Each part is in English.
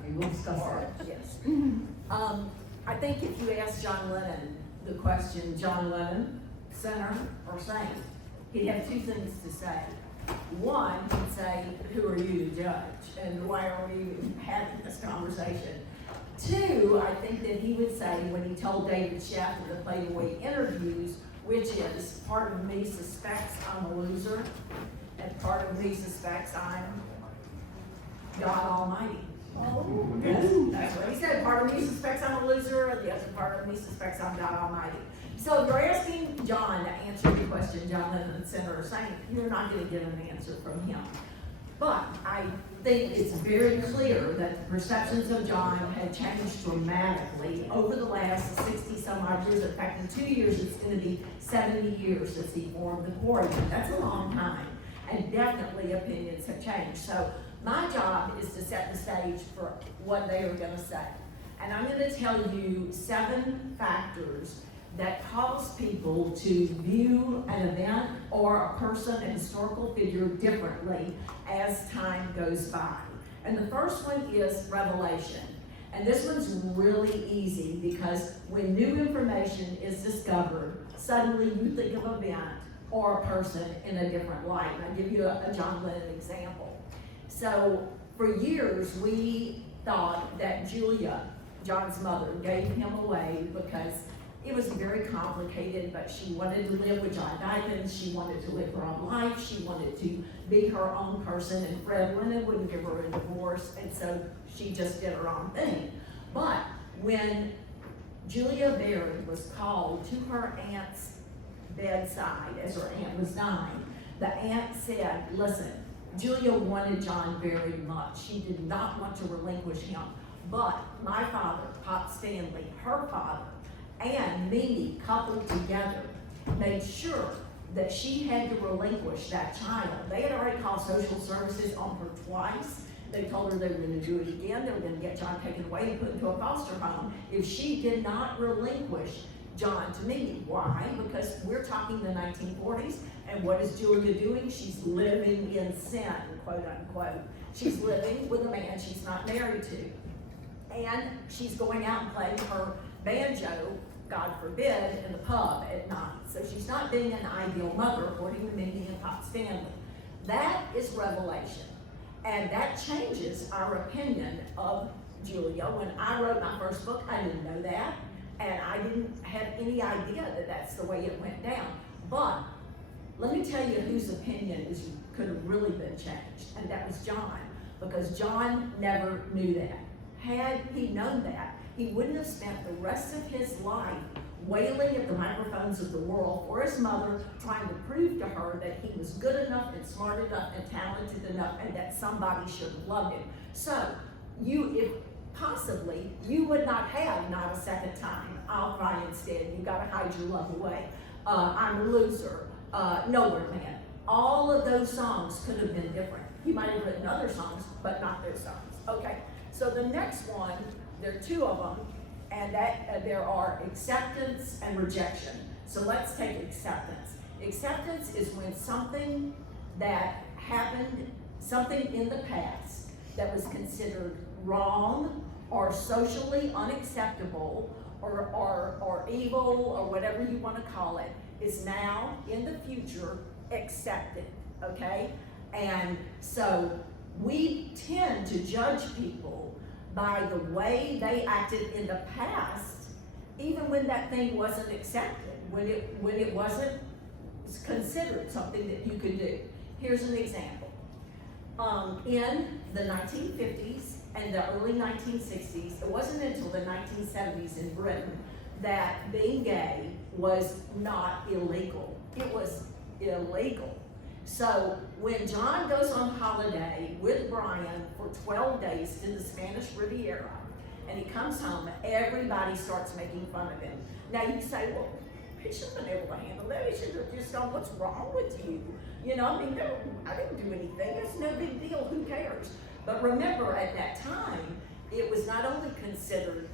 biography, we'll discuss that. Yes. I think if you ask John Lennon the question, John Lennon, sinner or saint, he'd have two things to say. One, he'd say, who are you to judge? And why are we even having this conversation? Two, I think that he would say, when he told David Sheff in the Playboy interviews, which is, part of me suspects I'm a loser, and part of me suspects I'm God Almighty. Yes, that's what he said. Part of me suspects I'm a loser, and the other part of me suspects I'm God Almighty. So if you're asking John to answer the question, John Lennon, sinner or saint, you're not going to get an answer from him. But I think it's very clear that the perceptions of John have changed dramatically over the last 60-some odd years. In fact, in 2 years, it's going to be 70 years since he formed the Quarry. That's a long time. And definitely opinions have changed. So my job is to set the stage for what they are going to say. And I'm going to tell you 7 factors that cause people to view an event or a person, a historical figure, differently as time goes by. And the first one is revelation. And this one's really easy because when new information is discovered, suddenly you think of an event or a person in a different light. And I'll give you a John Lennon example. So for years, we thought that Julia, John's mother, gave him away because it was very complicated, but she wanted to live with John Dykens, she wanted to live her own life, she wanted to be her own person, and Fred Lennon wouldn't give her a divorce, and so she just did her own thing. But when Julia Baird was called to her aunt's bedside as her aunt was dying, the aunt said, listen, Julia wanted John very much. She did not want to relinquish him, but my father, Pop Stanley, her father, and Mimi coupled together made sure that she had to relinquish that child. They had already called social services on her twice. They told her they were going to do it again. They were going to get John taken away and put into a foster home if she did not relinquish John to Mimi. Why? Because we're talking the 1940s, and what is Julia doing? She's living in sin, quote unquote. She's living with a man she's not married to. And she's going out and playing her banjo, God forbid, in the pub at night. So she's not being an ideal mother, according to Mindy and Pop Stanley. That is revelation. And that changes our opinion of Julia. When I wrote my first book, I didn't know that. And I didn't have any idea that that's the way it went down. But let me tell you whose opinion could have really been changed. And that was John. Because John never knew that. Had he known that, he wouldn't have spent the rest of his life wailing at the microphones of the world for his mother, trying to prove to her that he was good enough and smart enough and talented enough and that somebody should have loved him. So, if possibly, you would not have Not a Second Time, I'll Cry Instead, You Gotta Hide Your Love Away, I'm a Loser, Nowhere Man. All of those songs could have been different. He might have written other songs, but not those songs. Okay, so the next one, there are 2 of them, and that there are acceptance and rejection. So let's take acceptance. Acceptance is when something that happened, something in the past that was considered wrong or socially unacceptable or evil or whatever you want to call it, is now in the future accepted, okay? And so we tend to judge people by the way they acted in the past, even when that thing wasn't accepted, when it wasn't considered something that you could do. Here's an example. In the 1950s and the early 1960s, it wasn't until the 1970s in Britain that being gay was not illegal. It was illegal. So when John goes on holiday with Brian for 12 days to the Spanish Riviera, and he comes home, everybody starts making fun of him. Now you say, well, he should have been able to handle that. He should have just gone, what's wrong with you? You know, I mean, no, I didn't do anything. It's no big deal. Who cares? But remember, at that time, it was not only considered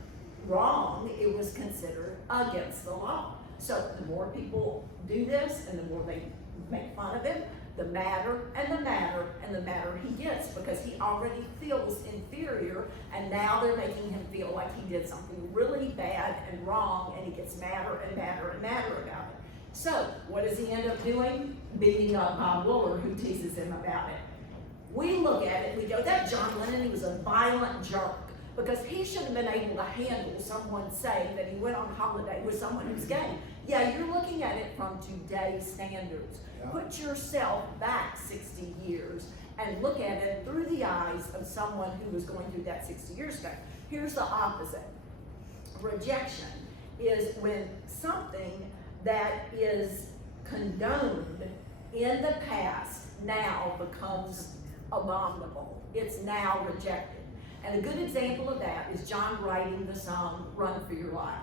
wrong, it was considered against the law. So the more people do this and the more they make fun of him, the madder and the madder and the madder he gets, because he already feels inferior, and now they're making him feel like he did something really bad and wrong, and he gets madder and madder and madder about it. So what does he end up doing? Beating up Bob Wooler, who teases him about it. We look at it, we go, that John Lennon, he was a violent jerk, because he should have been able to handle someone saying that he went on holiday with someone who's gay. Yeah, you're looking at it from today's standards. Yeah. Put yourself back 60 years and look at it through the eyes of someone who was going through that 60 years ago. Here's the opposite. Rejection is when something that is condoned in the past now becomes abominable. It's now rejected. And a good example of that is John writing the song, Run for Your Life.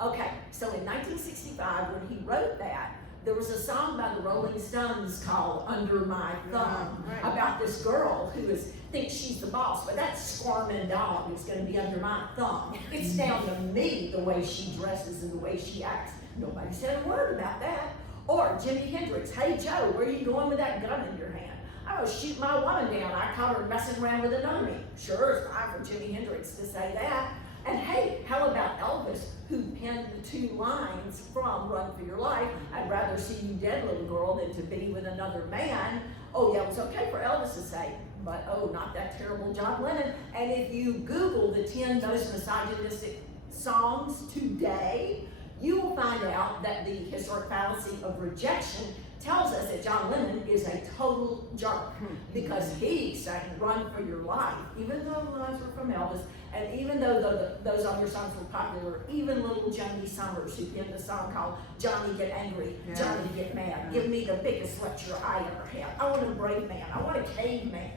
Okay, so in 1965, when he wrote that, there was a song by the Rolling Stones called Under My Thumb, about this girl who thinks she's the boss, but that squirming dog is going to be under my thumb. It's down to me the way she dresses and the way she acts. Nobody said a word about that. Or Jimi Hendrix, hey Joe, where are you going with that gun in your hand? I was shooting my woman down. I caught her messing around with a dummy. Sure, it's fine for Jimi Hendrix to say that. And hey, how about Elvis, who penned the 2 lines from Run for Your Life? I'd rather see you dead, little girl, than to be with another man. Oh yeah, it was okay for Elvis to say, but oh, not that terrible John Lennon. And if you Google the 10 most misogynistic songs today, you will find out that the historic fallacy of rejection tells us that John Lennon is a total jerk, because he sang Run for Your Life, even though the lines were from Elvis, and even though those other songs were popular, even little Johnny Summers, who penned a song called Johnny Get Angry, Johnny Get Mad, give me the biggest lecture I ever had. I want a brave man, I want a caveman.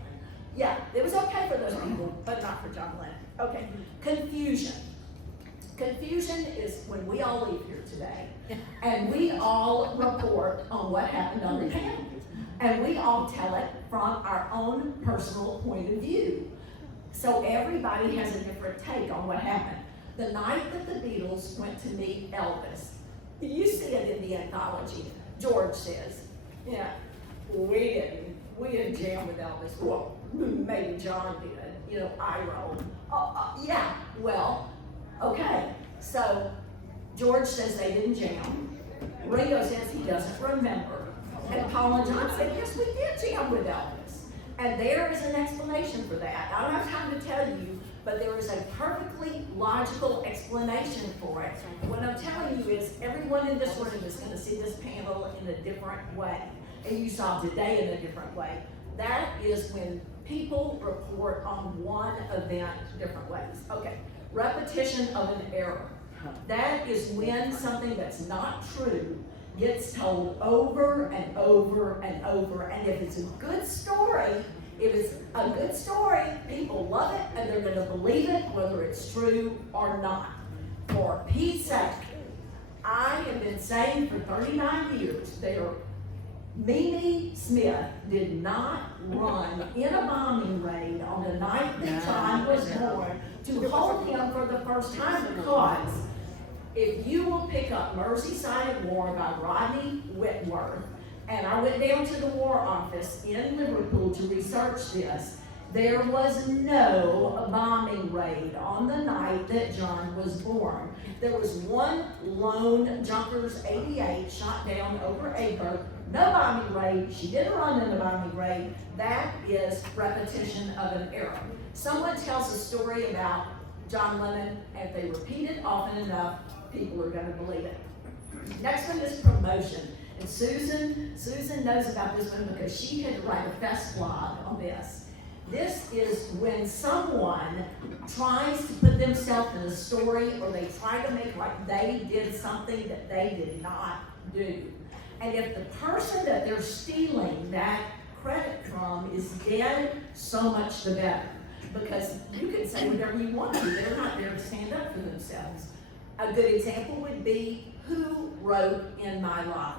Yeah, it was okay for those people, but not for John Lennon. Okay, confusion. Confusion is when we all leave here today, and we all report on what happened on the panel, and we all tell it from our own personal point of view. So everybody has a different take on what happened. The night that the Beatles went to meet Elvis, you see it in the anthology. George says, yeah, we didn't jam with Elvis. Well, maybe John did, I rolled. Yeah, well, okay, so George says they didn't jam. Ringo says he doesn't remember. And Paul and John said, yes, we did jam with Elvis. And there is an explanation for that. I don't have time to tell you, but there is a perfectly logical explanation for it. What I'm telling you is everyone in this room is going to see this panel in a different way. And you saw today in a different way. That is when people report on one event different ways. Okay. Repetition of an error. That is when something that's not true gets told over and over and over. And if it's a good story, people love it and they're going to believe it, whether it's true or not. For Pete's sake, I have been saying for 39 years Mimi Smith did not run in a bombing raid on the night that John was born to hold him for the first time, because if you will pick up Merseyside at War by Rodney Whitworth, and I went down to the War Office in Liverpool to research this, there was no bombing raid on the night that John was born. There was one lone Junkers 88 shot down over Acre. No bombing raid. She didn't run in the bombing raid. That is repetition of an error. Someone tells a story about John Lennon, and if they repeat it often enough, people are going to believe it. Next one is promotion. And Susan knows about this one because she had to write a Fest blog on this. This is when someone tries to put themselves in a story, or they try to make like they did something that they did not do. And if the person that they're stealing that credit from is dead, so much the better. Because you can say whatever you want to, they're not there to stand up for themselves. A good example would be, who wrote In My Life?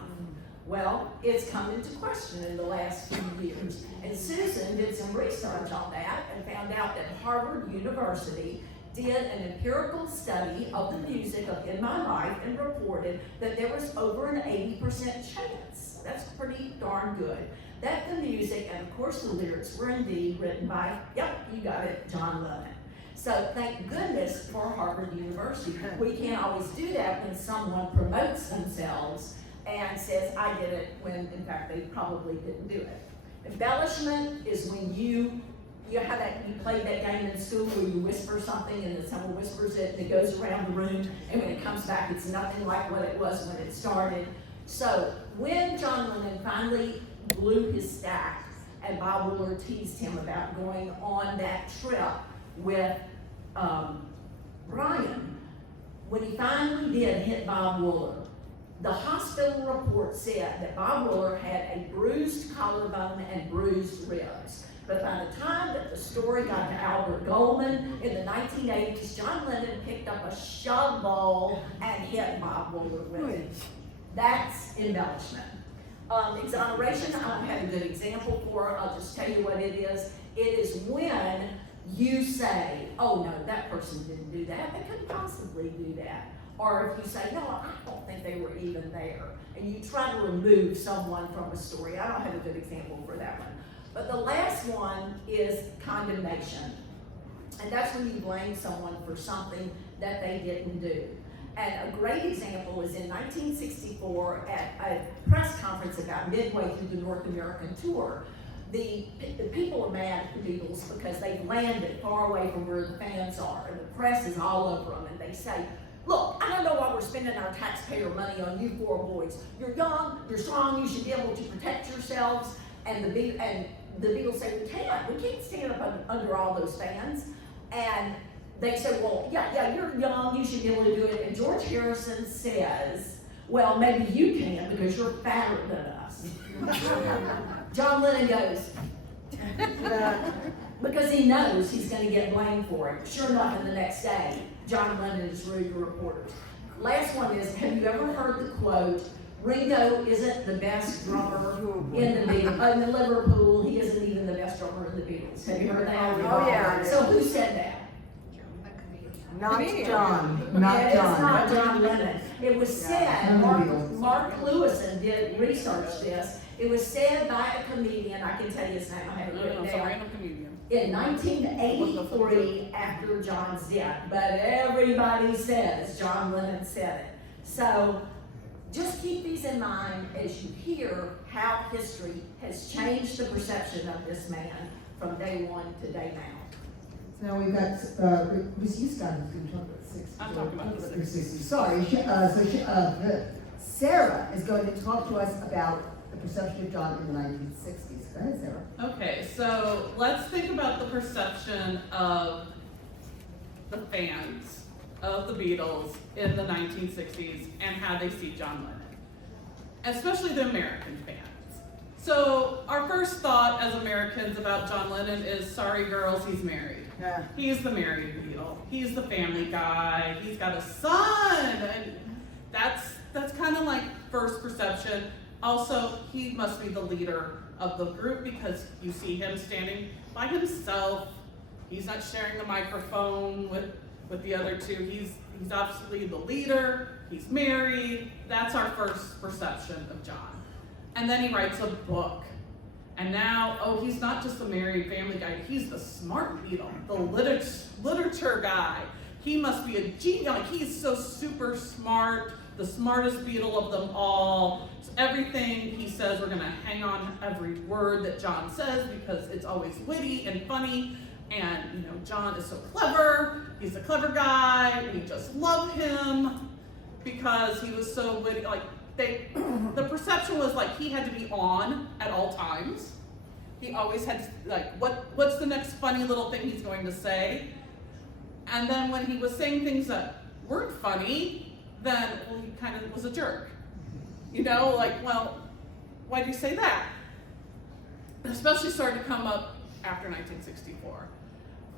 Well, it's come into question in the last few years. And Susan did some research on that and found out that Harvard University did an empirical study of the music of In My Life and reported that there was over an 80% chance Beatles. That's pretty darn good. That the music and of course the lyrics were indeed written by, yep, you got it, John Lennon. So thank goodness for Harvard University. We can't always do that when someone promotes themselves and says, I did it, when in fact they probably didn't do it. Embellishment is when you have that, you played that game in school where you whisper something and then someone whispers it and it goes around the room, and when it comes back it's nothing like what it was when it started. So when John Lennon finally blew his stack and Bob Wooler teased him about going on that trip with Brian, when he finally did hit Bob Wooler, the hospital report said that Bob Wooler had a bruised collarbone and bruised ribs. But by the time that the story got to Albert Goldman in the 1980s, John Lennon picked up a shovel and hit Bob Wooler with it. That's embellishment. Exoneration, I don't have a good example for it. I'll just tell you what it is. It is when you say, oh no, that person didn't do that. They couldn't possibly do that. Or if you say, no, I don't think they were even there. And you try to remove someone from a story. I don't have a good example for that one. But the last one is condemnation. And that's when you blame someone for something that they didn't do. And a great example is in 1964 at a press conference about midway through the North American tour. The people are mad at the Beatles because they've landed far away from where the fans are, and the press is all over them, and they say, look, I don't know why we're spending our taxpayer money on you four boys. You're young, you're strong, you should be able to protect yourselves. And the Beatles say, we can't stand up under all those fans. And they say, well, yeah, you're young, you should be able to do it. And George Harrison says, well, maybe you can because you're fatter than us. John Lennon goes, because he knows he's going to get blamed for it. Sure enough, the next day, John Lennon is rude to reporters. Last one is, have you ever heard the quote, Ringo isn't the best drummer in the Beatles, in Liverpool, he isn't even the best drummer in the Beatles. Have you heard that? Oh yeah. So who said that? Not John. It's not John Lennon. It was said, Mark Lewison did research this. It was said by a comedian, I can tell you his name, I have it written down. Random comedian. In 1983 after John's death, but everybody says John Lennon said it. So just keep these in mind as you hear how history has changed the perception of this man from day one to day now. So now we've got, Miss Houston is going to talk about 60s. I'm talking about the 60s. Sorry, Sara is going to talk to us about the perception of John in the 1960s. Go ahead, Sara. Okay, so let's think about the perception of the fans of the Beatles in the 1960s and how they see John Lennon, especially the American fans. So our first thought as Americans about John Lennon is, sorry girls, he's married. Yeah. He's the married Beatle. He's the family guy. He's got a son, and that's kind of like first perception. Also, he must be the leader of the group because you see him standing by himself. He's not sharing the microphone with the other two. He's obviously the leader. He's married. That's our first perception of John. And then he writes a book. And now, oh, he's not just the married family guy. He's the smart Beatle, the literature guy. He must be a genius. Like, he's so super smart, the smartest Beatle of them all. So everything he says, we're gonna hang on every word that John says because it's always witty and funny. And, you know, John is so clever. He's a clever guy. We just love him because he was so witty. Like, the perception was like he had to be on at all times. He always had to, like, what's the next funny little thing he's going to say? And then when he was saying things that weren't funny, then, well, he kind of was a jerk. You know, like, well, why'd you say that? Especially started to come up after 1964.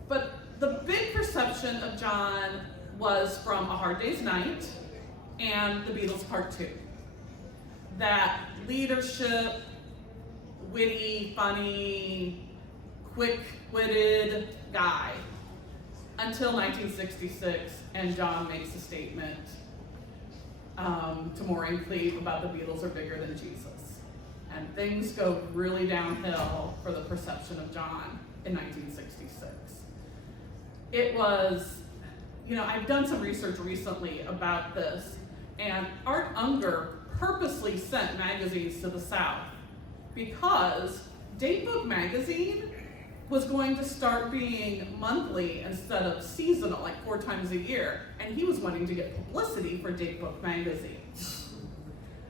But the big perception of John was from A Hard Day's Night and The Beatles Part 2. That leadership, witty, funny, quick-witted guy until 1966, and John makes a statement to Maureen Cleave about the Beatles are bigger than Jesus. And things go really downhill for the perception of John in 1966. It was, I've done some research recently about this, and Art Unger purposely sent magazines to the South because Datebook magazine was going to start being monthly instead of seasonal, like 4 times a year, and he was wanting to get publicity for Datebook magazine.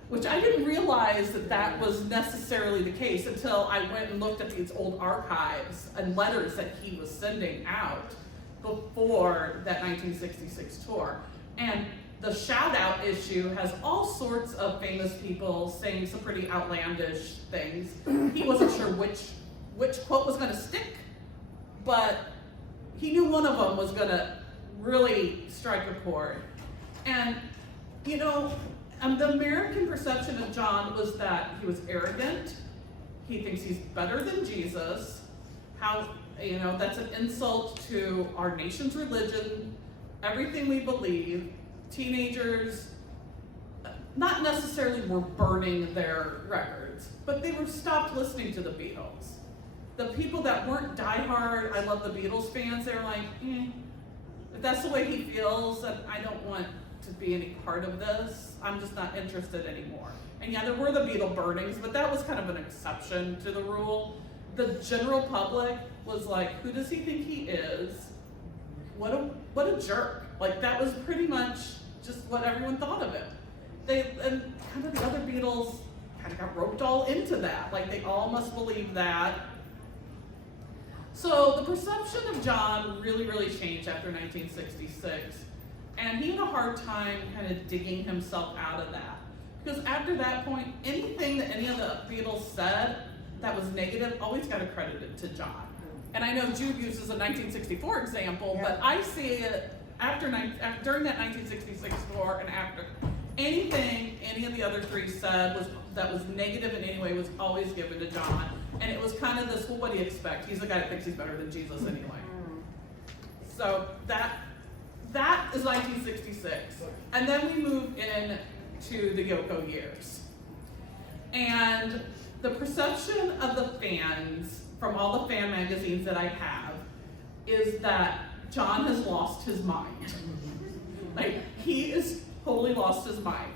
Which I didn't realize that was necessarily the case until I went and looked at these old archives and letters that he was sending out before that 1966 tour. And the shout out issue has all sorts of famous people saying some pretty outlandish things. He wasn't sure which quote was gonna stick, but he knew one of them was gonna really strike a chord. And the American perception of John was that he was arrogant, he thinks he's better than Jesus, that's an insult to our nation's religion, everything we believe. Teenagers, not necessarily were burning their records, but they were stopped listening to the Beatles. The people that weren't diehard, I love the Beatles fans, they were like, if that's the way he feels, then I don't want to be any part of this. I'm just not interested anymore. And yeah, there were the Beatle burnings, but that was kind of an exception to the rule. The general public was like, who does he think he is? What a jerk. Like, that was pretty much just what everyone thought of him. And kind of the other Beatles kind of got roped all into that. Like, they all must believe that. So the perception of John really, really changed after 1966. And he had a hard time kind of digging himself out of that. Because after that point, anything that any of the Beatles said that was negative always got accredited to John. And I know Jude uses a 1964 example, but I see it during that 1966 tour and after. Anything any of the other 3 said that was negative in any way was always given to John. And it was kind of this, well, what do you expect? He's the guy that thinks he's better than Jesus anyway. So that is 1966. And then we move into the Yoko years. And the perception of the fans, from all the fan magazines that I have, is that John has lost his mind. Like, he is totally lost his mind.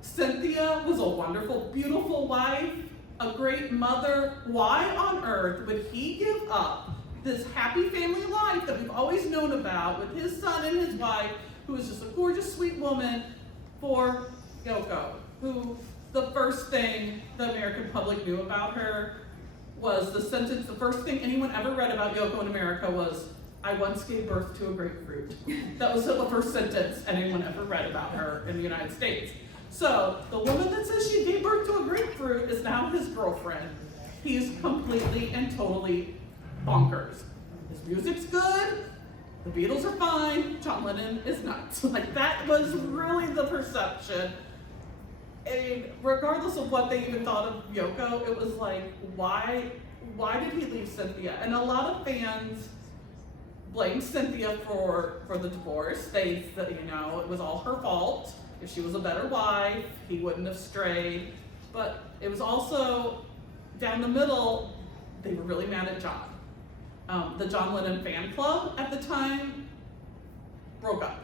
Cynthia was a wonderful, beautiful wife, a great mother. Why on earth would he give up this happy family life that we've always known about with his son and his wife, who is just a gorgeous, sweet woman, for Yoko, who the first thing the American public knew about her was the sentence, the first thing anyone ever read about Yoko in America was, I once gave birth to a grapefruit. That was the first sentence anyone ever read about her in the United States. So the woman that says she gave birth to a grapefruit is now his girlfriend. He's completely and totally bonkers. His music's good, the Beatles are fine, John Lennon is nuts. Like, that was really the perception. And regardless of what they even thought of Yoko, it was like, why did he leave Cynthia? And a lot of fans blamed Cynthia for the divorce. They said, it was all her fault. If she was a better wife, he wouldn't have strayed. But it was also, down the middle, they were really mad at John. The John Lennon fan club at the time broke up.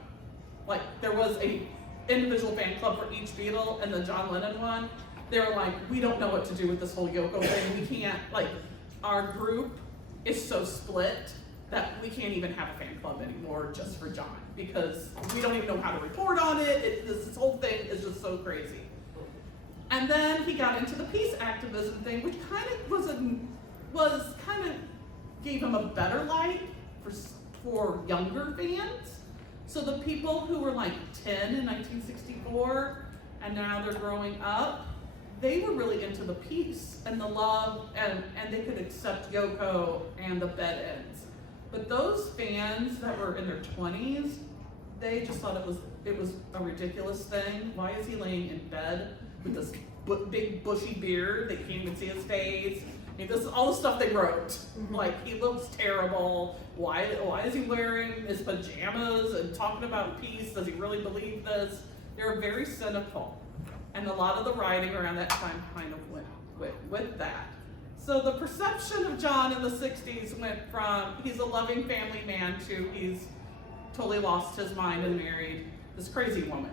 Like, there was a individual fan club for each Beatle, and the John Lennon one, they were like, we don't know what to do with this whole Yoko thing. We can't, our group is so split that we can't even have a fan club anymore just for John, because we don't even know how to report on it. This whole thing is just so crazy. And then he got into the peace activism thing, which kind of gave him a better light for younger fans. So the people who were 10 in 1964 and now they're growing up, they were really into the peace and the love, and they could accept Yoko and the bed ends. But those fans that were in their 20s, they just thought it was a ridiculous thing. Why is he laying in bed with this big bushy beard that you can't even see his face? This is all the stuff they wrote. He looks terrible. Why is he wearing his pajamas and talking about peace? Does he really believe this? They were very cynical. And a lot of the writing around that time kind of went with that. So the perception of John in the 60s went from he's a loving family man to he's totally lost his mind and married this crazy woman.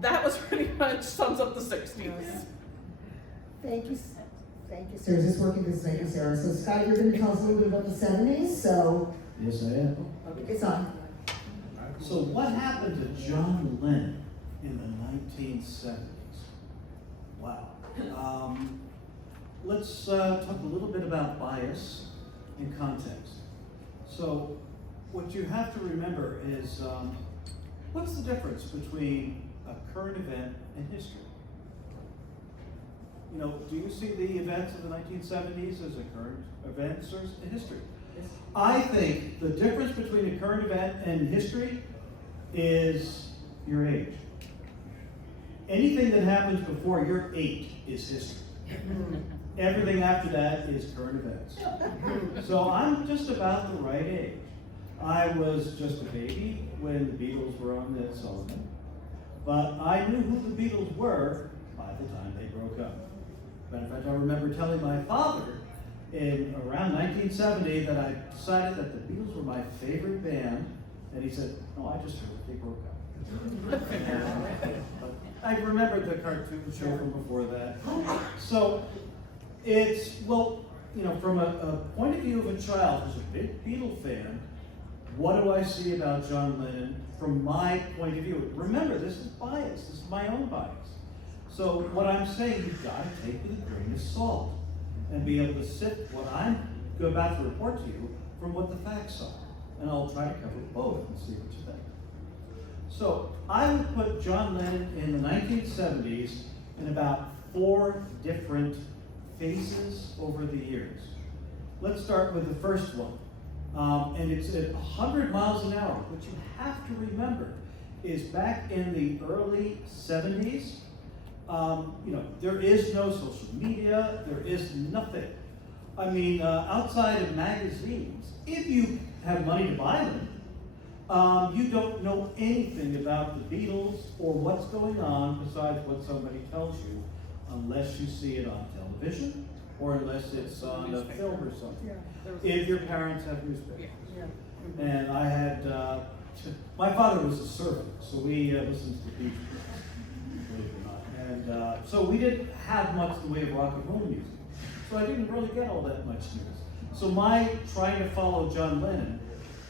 That was pretty much sums up the 60s. Thank you, Sarah. Is this working? Thank you, Sarah. So Scott, you're going to tell us a little bit about the 70s, so. Yes, I am. It's on. So what happened to John Lennon in the 1970s? Wow. Let's talk a little bit about bias and context. So what you have to remember is what's the difference between a current event and history? You know, do you see the events of the 1970s as a current events or a history? I think the difference between a current event and history is your age. Anything that happens before you're 8 is history. Everything after that is current events. So I'm just about the right age. I was just a baby when the Beatles were on Ed Sullivan, but I knew who the Beatles were by the time they broke up. Matter of fact, I remember telling my father in around 1970 that I decided that the Beatles were my favorite band, and he said, "No, I just heard that they broke up." But I remember the cartoon show from before that. So it's, well, you know, from a point of view of a child who's a big Beatle fan, what do I see about John Lennon from my point of view? Remember, this is bias. This is my own bias. So what I'm saying, you've got to take with a grain of salt and be able to sift what I'm about to report to you from what the facts are. And I'll try to cover both and see what you think. So I would put John Lennon in the 1970s in about 4 different phases over the years. Let's start with the first one. And it's at 100 miles an hour. What you have to remember is back in the early 70s, you know, there is no social media, there is nothing. I mean, outside of magazines, if you have money to buy them, you don't know anything about the Beatles or what's going on besides what somebody tells you, unless you see it on television or unless it's on a film or something. If your parents have newspapers. And I had, my father was a servant, so we listened to the Beatles. And so we didn't have much in the way of rock and roll music. So I didn't really get all that much news. So my trying to follow John Lennon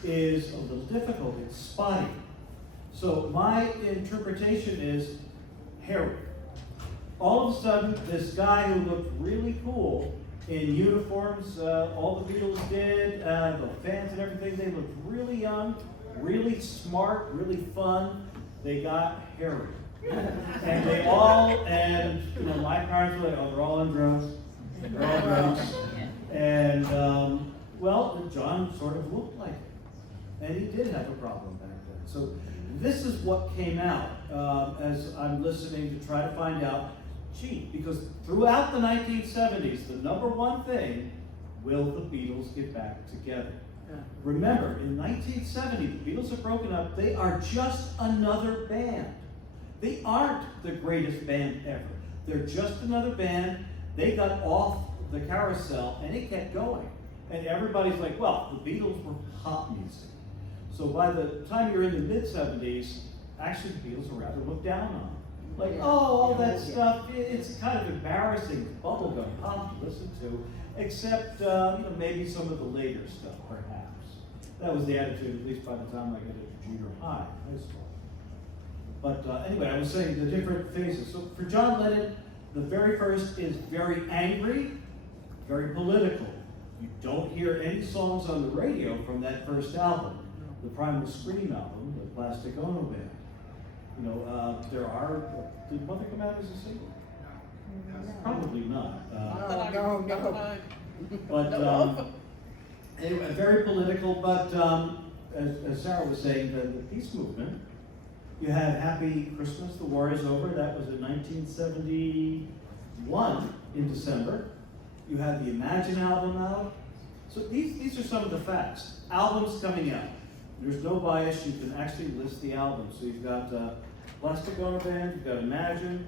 is a little difficult. It's spotty. So my interpretation is Harry. All of a sudden, this guy who looked really cool in uniforms, all the Beatles did, the fans and everything, they looked really young, really smart, really fun. They got Harry. And they all, and you know, my parents were like, oh, they're all on drugs. They're all drugs. And, well, John sort of looked like it. And he did have a problem back then. So this is what came out as I'm listening to try to find out, gee, because throughout the 1970s, the number one thing, will the Beatles get back together? Remember, in 1970, the Beatles have broken up. They are just another band. They aren't the greatest band ever. They're just another band. They got off the carousel and it kept going. And everybody's like, well, the Beatles were pop music. So by the time you're in the mid-70s, actually the Beatles are rather looked down on. Like, oh, all that stuff, it's kind of embarrassing bubblegum pop to listen to, except you know, maybe some of the later stuff, perhaps. That was the attitude, at least by the time I got into junior high school. But anyway, I was saying the different phases. So for John Lennon, the very first is very angry, very political. You don't hear any songs on the radio from that first album, the Primal Scream album, the Plastic Ono Band. You know, there are, did Mother come out as a single? Probably not. No. But anyway, very political, but as Sara was saying, the peace movement, you had Happy Christmas, the War is Over, that was in 1971 in December. You had the Imagine album out. So these are some of the facts. Albums coming out. There's no bias, you can actually list the albums. So you've got Plastic Ono Band, you've got Imagine,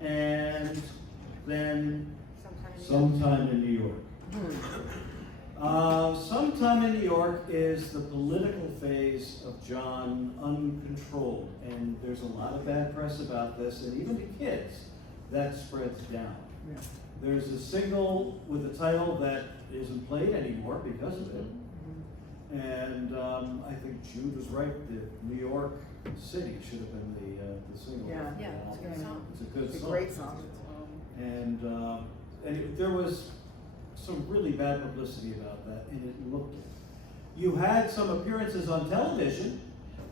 and then Sometime in New York. Sometime in New York is the political phase of John uncontrolled, and there's a lot of bad press about this, and even to kids, that spreads down. Yeah. There's a single with a title that isn't played anymore because of it, and I think Jude was right that New York City should have been the single. Yeah. Yeah, it's a good song. It's a good It's a song. great song. And there was some really bad publicity about that, and it looked it. You had some appearances on television.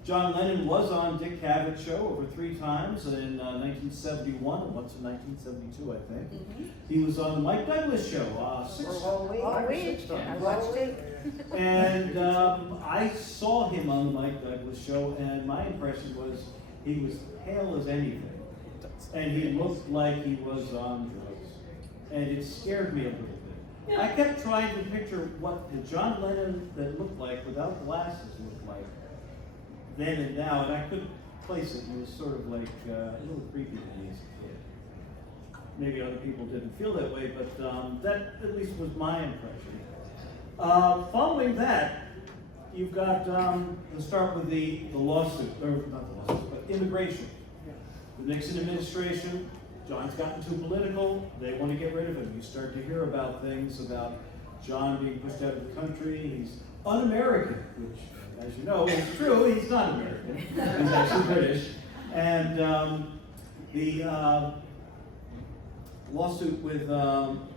John Lennon was on Dick Cavett's show over 3 times in 1971 and once in 1972, I think. He was on the Mike Douglas show 6 times. And I saw him on the Mike Douglas show, and my impression was he was pale as anything. And he looked like he was on drugs. And it scared me a little bit. I kept trying to picture what the John Lennon that looked like without glasses looked like then and now, and I couldn't place it. It was sort of like a little creepy to me as a kid. Maybe other people didn't feel that way, but that at least was my impression. Following that, you've got, let's start with the lawsuit, or not the lawsuit, but immigration. The Nixon administration, John's gotten too political, they want to get rid of him. You start to hear about things about John being pushed out of the country, he's un-American, which, as you know, is true, he's not American, he's actually British. And the lawsuit with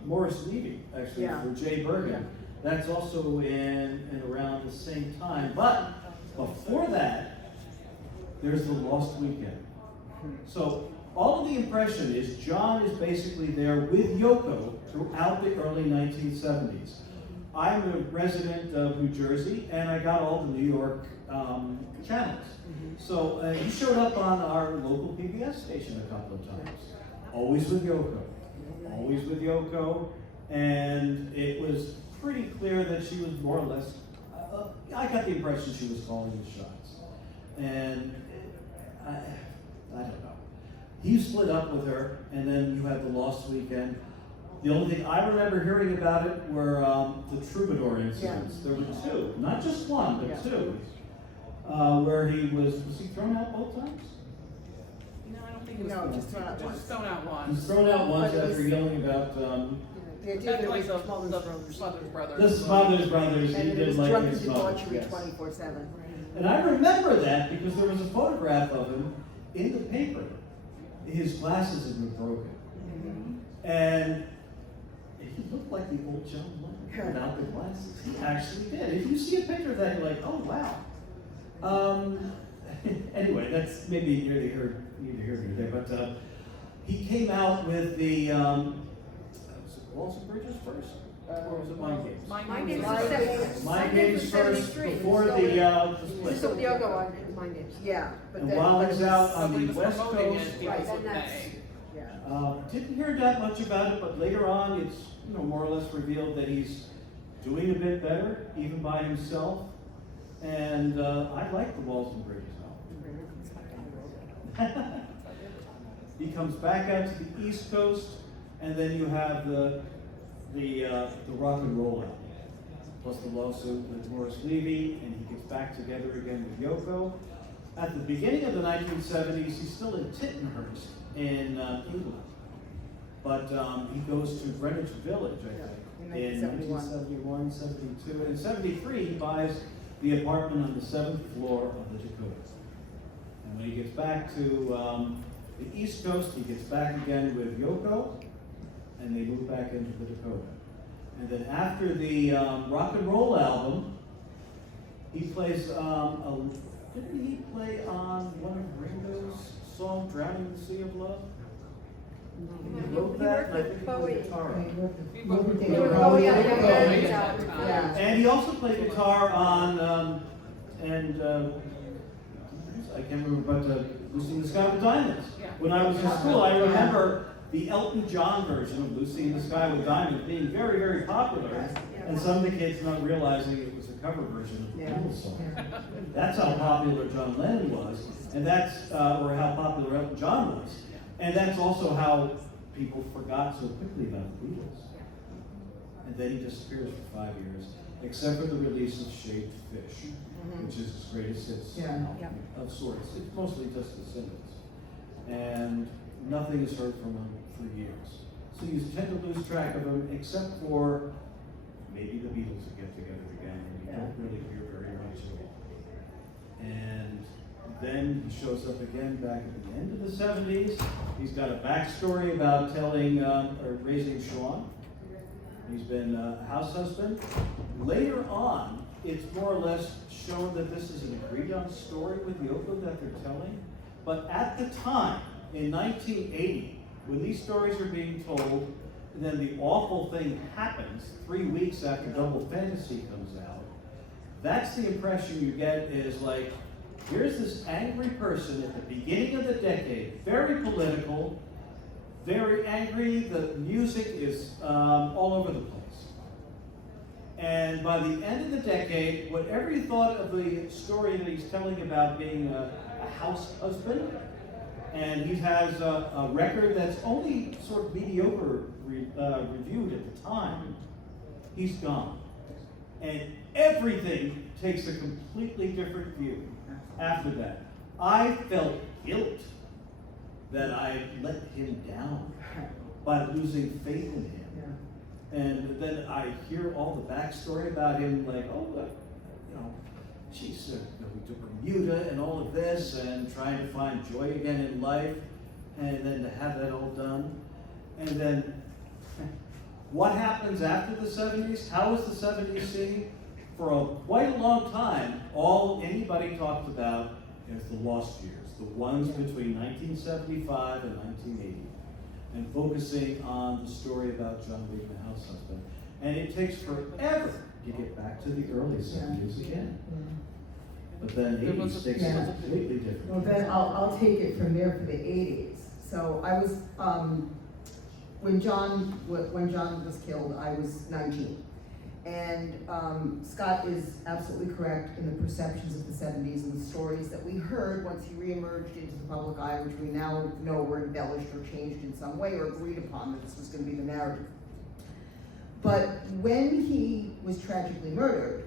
Morris Levy, actually, for Jay Bergen, that's also in and around the same time. But before that, there's the Lost Weekend. So all of the impression is John is basically there with Yoko throughout the early 1970s. I'm a resident of New Jersey, and I got all the New York channels. So he showed up on our local PBS station a couple of times, always with Yoko, always with Yoko, and it was pretty clear that she was more or less, I got the impression she was calling the shots. And I don't know. He split up with her, and then you had the Lost Weekend. The only thing I remember hearing about it were the Troubadour incidents. There were 2, not just one, but 2, where he was he thrown out both times? No, I don't think it was. No, just thrown out once. Just thrown out He once. was thrown out once But it after was- yelling about The idea That's that like it the was Smothers Brothers. Smothers Brothers. the Smothers Brothers. And He it did was like drunken his mother. debauchery Yes. 24/7. And I remember that because there was a photograph of him in the paper. His glasses had been broken. And he looked like the old John Lennon without the glasses. He actually did. If you see a picture of that, you're like, oh, wow. Anyway, that's maybe neither here nor there. But he came out with the, was it Walls and Bridges first? Or was it Mind Games? Mind Games Games. was 70. Mind Games first, 73. before the Just split. the yoga one is Mind Games. Yeah, but And then. while he was out on Somebody the was West promoting Coast, it, people Right, would and that's- pay. Yeah. didn't hear that much about it, but later on it's more or less revealed that he's doing a bit better, even by himself. And I like the Walls and Bridges album. He comes back out to the East Coast, and then you have the rock and roll album, plus the lawsuit with Morris Levy, and he gets back together again with Yoko. At the beginning of the 1970s, he's still in Tittenhurst in England, but he goes to Greenwich Village, I think, in 1971, 72, and in 73 he buys the apartment on the 7th floor of the Dakota. And when he gets back to the East Coast, he gets back again with Yoko, and they move back into the Dakota. And then after the rock and roll album, he plays, didn't he play on one of Ringo's songs, Drowning in the Sea of Love? He wrote that, and I think he played guitar on it. Oh, yeah, Yeah. And he also played guitar on, I can't remember, but Lucy in the Sky with Diamonds. Yeah. When I was in school, I remember the Elton John version of Lucy in the Sky with Diamonds being very, very popular, and some of the kids not realizing it was a cover version of the Beatles song. That's how popular John Lennon was, and that's, or how popular Elton John was. And that's also how people forgot so quickly about the Beatles. and then he disappears for 5 years, except for the release of Shaved Fish, which is his greatest hits album of sorts. It's mostly just the singles. And nothing is heard from him for years. So you tend to lose track of him, except for maybe the Beatles will get together again, and you don't really hear very much of it. And then he shows up again back at the end of the 70s. He's got a backstory about raising Sean. He's been a house husband. Later on, it's more or less shown that this is an agreed on story with Yoko that they're telling. But at the time, in 1980, when these stories are being told, and then the awful thing happens 3 weeks after Double Fantasy comes out, that's the impression you get is like, here's this angry person at the beginning of the decade, very political, very angry, the music is all over the place. And by the end of the decade, whatever you thought of the story that he's telling about being a house husband, and he has a record that's only sort of mediocre reviewed at the time, he's gone. And everything takes a completely different view after that. I felt guilt that I let him down by losing faith in him. And then I hear all the backstory about him, like, she's going to Bermuda and all of this, and trying to find joy again in life, and then to have that all done. And then what happens after the 70s? How is the 70s seen? For quite a long time, all anybody talked about is the lost years, the ones between 1975 and 1980, and focusing on the story about John being the house husband. And it takes forever to get back to the early 70s again. But then the 80s takes a completely different. Well, then I'll take it from there for the 80s. So I was, when John was killed, I was 19. And Scott is absolutely correct in the perceptions of the 70s and the stories that we heard once he reemerged into the public eye, which we now know were embellished or changed in some way or agreed upon that this was going to be the narrative. But when he was tragically murdered,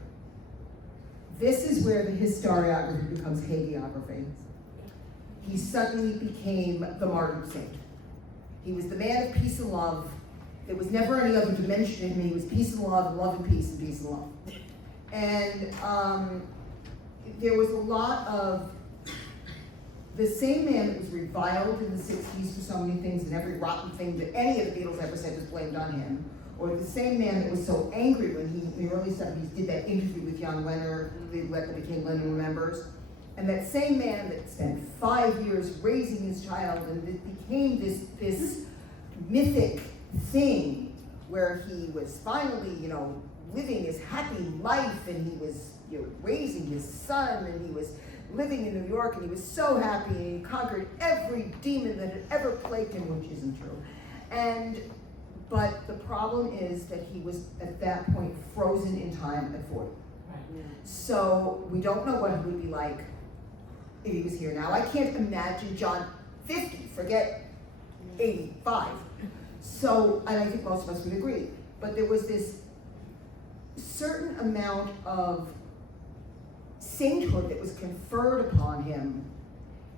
this is where the historiography becomes hagiography. He suddenly became the martyred saint. He was the man of peace and love. There was never any other dimension in him. He was peace and love and peace and love. And there was a lot of the same man that was reviled in the 60s for so many things, and every rotten thing that any of the Beatles ever said was blamed on him, or the same man that was so angry when he, in the early 70s, did that interview with John Lennon, that became Lennon Remembers, and that same man that spent 5 years raising his child, and it became this mythic thing where he was finally, living his happy life, and he was, raising his son, and he was living in New York, and he was so happy, and he conquered every demon that had ever plagued him, which isn't true. But the problem is that he was, at that point, frozen in time at 40. So we don't know what he would be like if he was here now. I can't imagine John 50, forget 85. So, and I think most of us would agree, but there was this certain amount of sainthood that was conferred upon him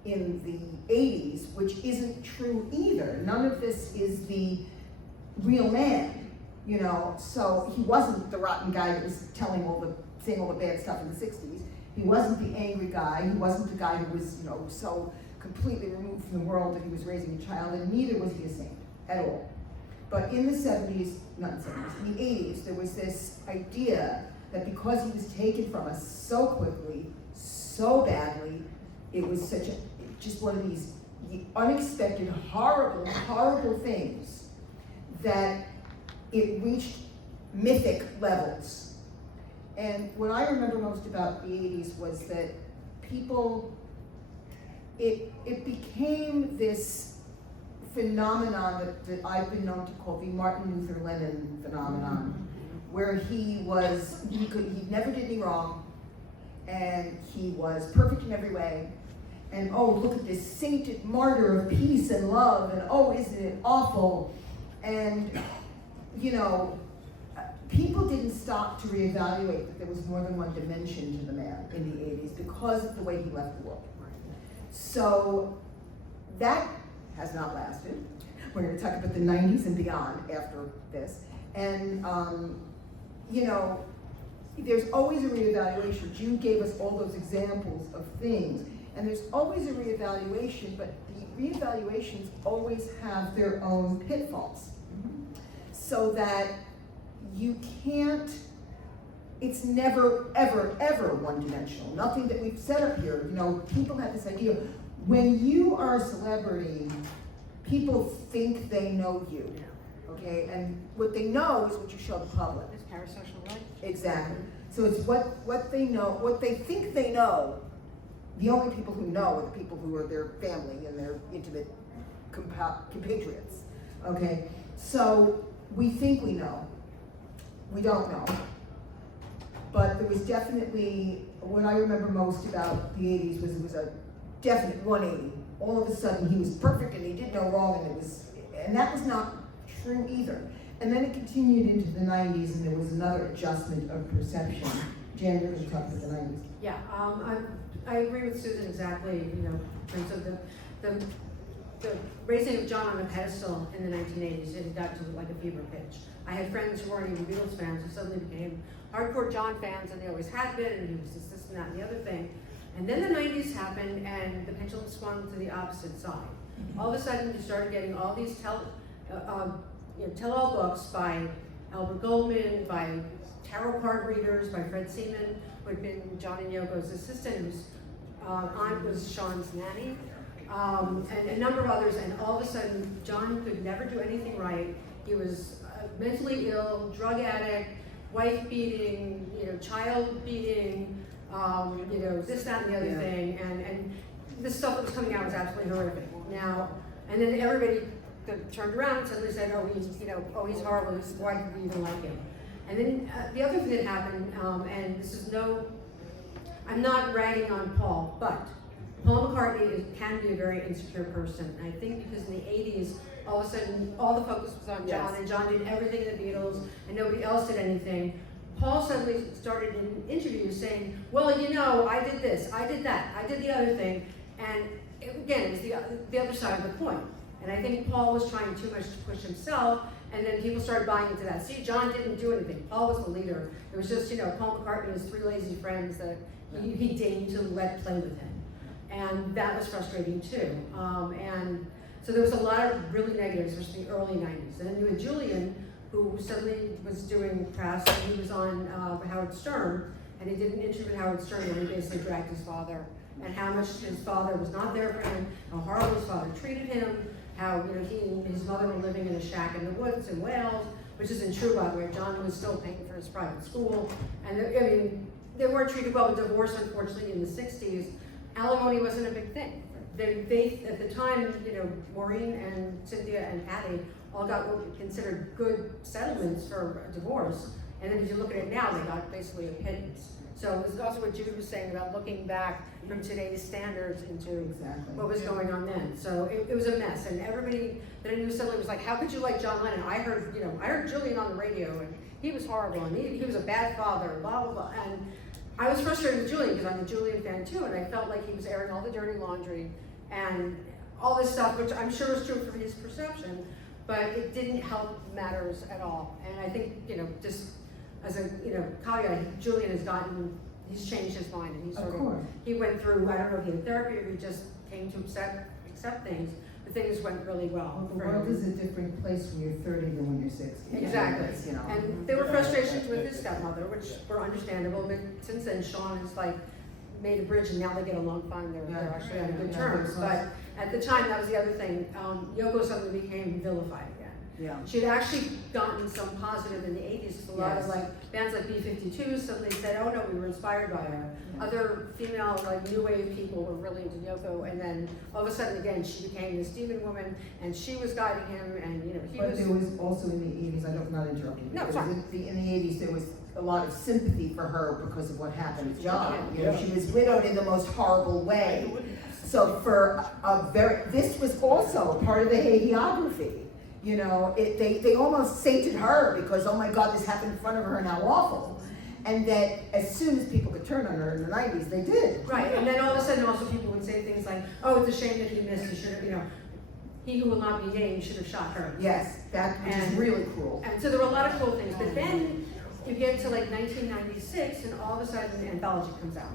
in the 80s, which isn't true either. None of this is the real man, so he wasn't the rotten guy that was saying all the bad stuff in the 60s. He wasn't the angry guy. He wasn't the guy who was, so completely removed from the world that he was raising a child, and neither was he a saint at all. But in the 70s, not the 70s, in the 80s, there was this idea that because he was taken from us so quickly, so badly, it was just one of these unexpected, horrible, horrible things that it reached mythic levels. And what I remember most about the 80s was that it became this phenomenon that I've been known to call the Martin Luther Lennon phenomenon, where he never did any wrong, and he was perfect in every way, and oh, look at this sainted martyr of peace and love, and oh, isn't it awful? And, people didn't stop to reevaluate that there was more than one dimension to the man in the 80s because of the way he left the world. So that has not lasted. We're going to talk about the 90s and beyond after this. And, you know, there's always a reevaluation. Jude gave us all those examples of things. And there's always a reevaluation, but the reevaluations always have their own pitfalls. So that you can't, it's never, ever, ever one-dimensional. Nothing that we've set up here, you know, people have this idea, when you are a celebrity, people think they know you, okay? And what they know is what you show the public. It's parasocial life. Exactly. So it's what they know, what they think they know. The only people who know are the people who are their family and their intimate compatriots, okay? So we think we know. We don't know. But there was definitely, what I remember most about the 80s was it was a definite 180. All of a sudden he was perfect and he did no wrong, and that was not true either. And then it continued into the 90s and there was another adjustment of perception. Jan, you're going to talk about the 90s. Yeah, I agree with Susan exactly, you know, in terms of the raising of John on a pedestal in the 1980s, it got to like a fever pitch. I had friends who weren't even Beatles fans who suddenly became hardcore John fans, and they always had been, and he was this and that and the other thing. And then the 90s happened, and the pendulum swung to the opposite side. All of a sudden, you started getting all these tell-all books by Albert Goldman, by tarot card readers, by Fred Seaman, who had been John and Yoko's assistant, whose aunt was Sean's nanny, and a number of others. And all of a sudden, John could never do anything right. He was mentally ill, drug addict, wife beating, you know, child beating, you know, this, that, and the other thing, and this stuff that was coming out was absolutely horrific. Now, and then everybody turned around and suddenly said, oh, he's horrible, why did we even like him? And then the other thing that happened, and this is I'm not ragging on Paul, but Paul McCartney can be a very insecure person. And I think because in the 80s, all of a sudden, all the focus was on John, and John did everything in the Beatles, and nobody else did anything. Paul suddenly started in interviews saying, well, you know, I did this, I did that, I did the other thing, and again, it was the other side of the coin. And I think Paul was trying too much to push himself, and then people started buying into that. See, John didn't do anything. Paul was the leader. It was just, you know, Paul McCartney and his three lazy friends that he deigned to let play with him. And that was frustrating too. And so there was a lot of really negatives, especially in the early 90s. And then you had Julian, who suddenly was doing press, and he was on Howard Stern, and he did an interview with Howard Stern where he basically dragged his father, and how much his father was not there for him, how horrible his father treated him, how, you know, he and his mother were living in a shack in the woods in Wales, which isn't true, by the way. John was still paying for his private school, and they weren't treated well with divorce, unfortunately, in the 60s. Alimony wasn't a big thing. They at the time, you know, Maureen and Cynthia and Patty all got what we considered good settlements for a divorce, and then if you look at it now, they got basically a pittance. So this is also what Jude was saying about looking back from today's standards into what was going on then. So it was a mess, and everybody that I knew suddenly was like, how could you like John Lennon? I heard Julian on the radio, and he was horrible, and he was a bad father, blah, blah, blah. And I was frustrated with Julian, because I'm a Julian fan too, and I felt like he was airing all the dirty laundry and all this stuff, which I'm sure is true from his perception, but it didn't help matters at all. And I think, you know, just as a, you know, caveat, Julian he's changed his mind, and he went through, I don't know if he had therapy or he just came to accept things, but things went really well. The world is a different place when you're 30 than when you're 60. Exactly. You know. And there were frustrations with his stepmother, which were understandable, but since then Sean has like made a bridge, and now they get along fine. They're actually on good terms. But at the time, that was the other thing. Yoko suddenly became vilified again. Yeah. She had actually gotten some positive in the 80s. A lot of like bands like B-52 suddenly said, oh no, we were inspired by her. Yeah. Other female like new wave people were really into Yoko, and then all of a sudden again she became this demon woman, and she was guiding him, and you know he But there was also in the 80s, I'm not interrupting you. No, sorry. In the 80s there was a lot of sympathy for her because of what happened to John. You know, she was widowed in the most horrible way. So for this was also part of the hagiography. You know, they almost sainted her because, oh my God, this happened in front of her and how awful. And that as soon as people could turn on her in the 90s, they did. Right, and then all of a sudden also people would say things like, oh, it's a shame that he missed, he should have, you know, he who will not be named should have shot her. Yes, that is And- really cruel. And so there were a lot of cool things, but then you get to like 1996 and all of a sudden Anthology comes out.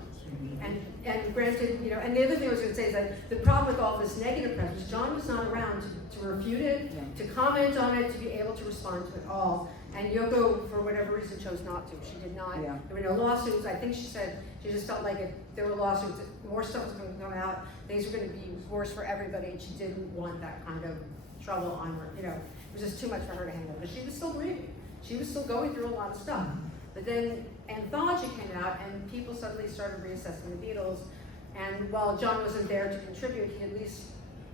And granted, you know, and the other thing I was gonna say is that the problem with all this negative press was John was not around to refute it, to comment on it, to be able to respond to it all. And Yoko, for whatever reason, chose not to. She did not. Yeah. There were no lawsuits. I think she said she just felt like if there were lawsuits, more stuff was going to come out. Things were going to be worse for everybody, and she didn't want that kind of trouble on her. You know, it was just too much for her to handle. But she was still grieving. She was still going through a lot of stuff. But then Anthology came out, and people suddenly started reassessing the Beatles. And while John wasn't there to contribute, he at least,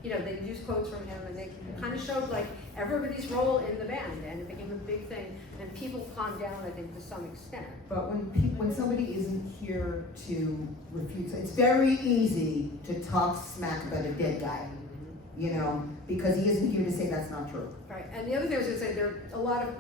you know, they used quotes from him, and they kind of showed like everybody's role in the band, and it became a big thing. And people calmed down, I think, to some extent. But when somebody isn't here to refute, it's very easy to talk smack about a dead guy, you know, because he isn't here to say that's not true. Right, and the other thing I was gonna say, there are a lot of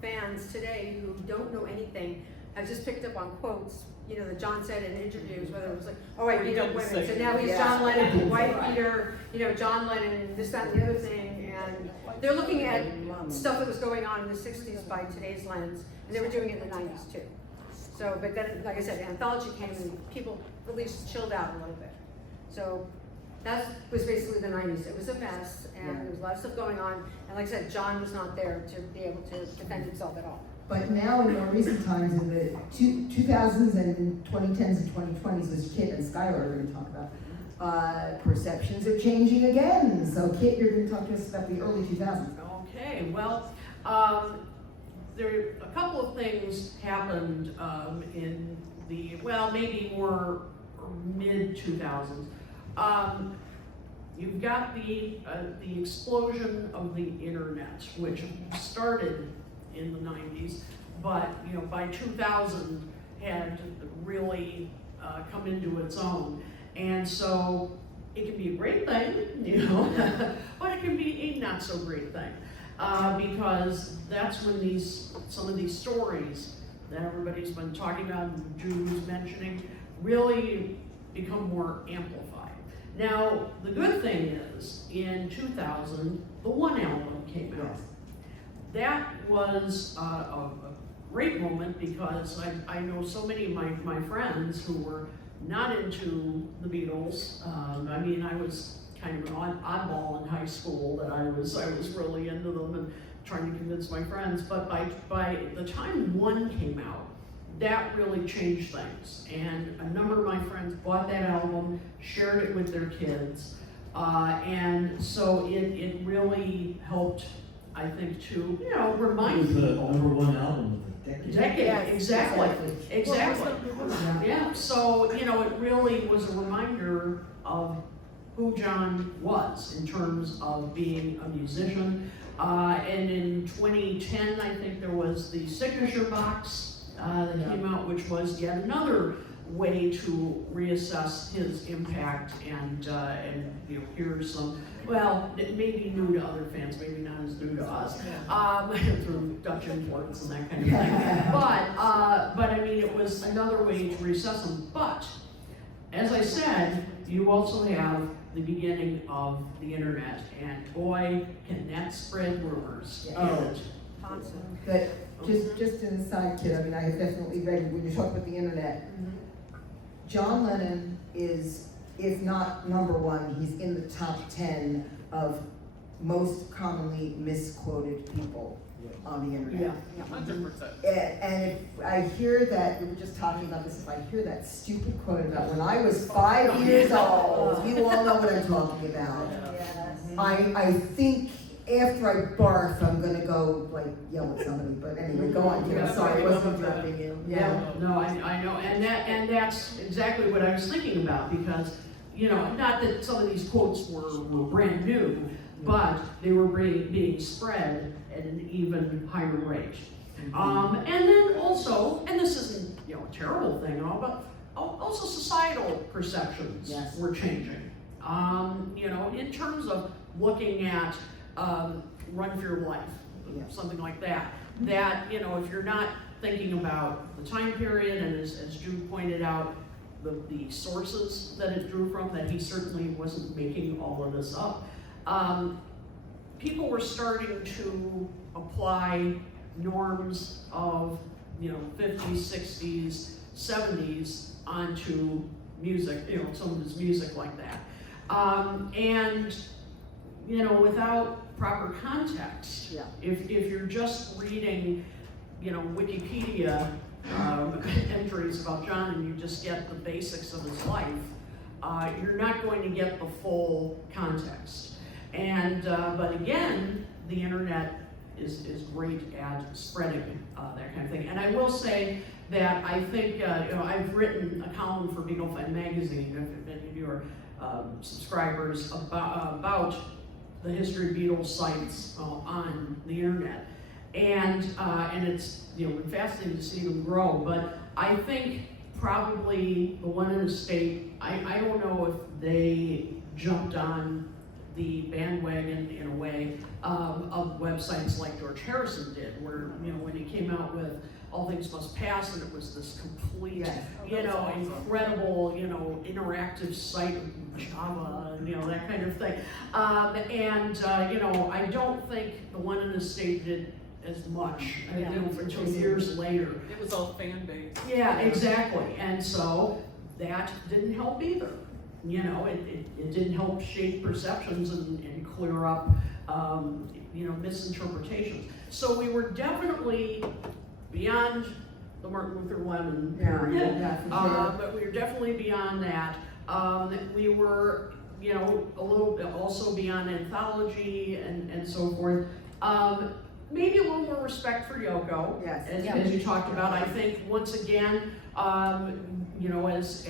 fans today who don't know anything, have just picked up on quotes, you know, that John said in interviews, whether it was like, oh, I beat up women, so now he's Yeah. John Lennon, white Peter, you know, John Lennon, this, that, and the other thing, and they're looking at stuff that was going on in the 60s by today's lens, and they were doing it in the 90s too. So, but then, like I said, Anthology came and people at least chilled out a little bit. So that was basically the 90s. It was a mess, and there was a lot of stuff going on, and like I said, John was not there to be able to defend himself at all. But now in more recent times, in the 2000s and 2010s and 2020s, as Kit and Skylar are going to talk about, perceptions are changing again. So Kit, you're going to talk to us about the early 2000s. Okay, well, there a couple of things happened in the, well, maybe more mid 2000s. You've got the explosion of the internet, which started in the 90s, but you know by 2000 had really come into its own, and so it can be a great thing, you know, but it can be a not so great thing. Because that's when some of these stories that everybody's been talking about and Jude was mentioning really become more amplified. Now, the good thing is, in 2000, the One album came out. Yes. That was a great moment because I know so many of my friends who were not into the Beatles. I mean, I was kind of an oddball in high school that I was really into them and trying to convince my friends. But by the time One came out, that really changed things. And a number of my friends bought that album, shared it with their kids, and so it really helped, I think, to, you know, remind It was the people. number one album of the decade. Decade, exactly, exactly. Yeah. Yeah, so, you know, it really was a reminder of who John was in terms of being a musician. And in 2010, I think there was the signature box that came out, which was yet another way to reassess his impact and you know, hear some, well, it may be new to other fans, maybe not as new to us, through Dutch influence and that kind of thing. But I mean, it was another way to reassess them. But as I said, you also have the beginning of the internet, and boy, can that spread rumors. Oh. Constant. But just an aside, Kit, I mean, I have definitely read, when you talk about the internet, John Lennon is, if not number one, he's in the top 10 of most commonly misquoted people on the internet. Yeah. 100%. And if I hear that, we were just talking about this, if I hear that stupid quote about when I was 5 years old, you all know what I'm talking about. Yes. I think after I barf, I'm gonna go like yell at somebody, but anyway, go on, Kim, sorry, I wasn't interrupting you. Yeah, no, I know, and that's exactly what I was thinking about, because, you know, not that some of these quotes were brand new, but they were being spread at an even higher rate. And then also, and this isn't, you know, a terrible thing and all, but also societal perceptions Yes. were changing. You know, in terms of looking at Run for Your Life, Yeah. something like that. That, you know, if you're not thinking about the time period, and as Jude pointed out, the sources that it drew from, that he certainly wasn't making all of this up, people were starting to apply norms of, you know, 50s, 60s, 70s onto music, you know, some of his music like that. And, you know, without proper context, Yeah. if you're just reading, you know, Wikipedia entries about John and you just get the basics of his life, you're not going to get the full context. And, but again, the internet is great at spreading that kind of thing. And I will say that I think, you know, I've written a column for Beatles Fans magazine, if any of your subscribers, about the history of Beatles sites on the internet. And it's, you know, been fascinating to see them grow, but I think probably the one in the state, I don't know if they jumped on the bandwagon in a way of websites like George Harrison did, where, you know, when he came out with All Things Must Pass, and it was this complete, Yes. you know, incredible, you know, interactive site with Java, and, you know, that kind of thing. You know, I don't think the one in the state did as much, you know, until years later. It was all fan base. Yeah, exactly, and so that didn't help either. You know, it didn't help shape perceptions and clear up, you know, misinterpretations. So we were definitely beyond the Martin Luther Lemon period, Yeah, for sure. but we were definitely beyond that. We were, you know, a little bit also beyond anthology and so forth. Maybe a little more respect for Yoko, Yes. as you talked about. I think once again, you know, as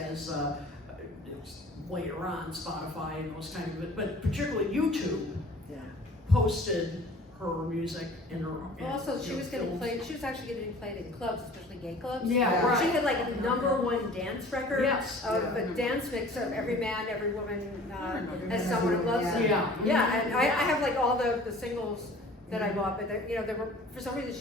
later on Spotify and those kind of it, but particularly YouTube Yeah. posted her music in her. Well, also, she you know, was getting films. played, she was actually getting played in clubs, especially gay clubs. Yeah, Yeah. right. She had like a #1 dance record. Yes. Of Yeah. a dance mix of every man, every woman, remember as that. someone who loves them. Yeah. Yeah, and I have like all the singles that I bought, but you know, there were, for some reason,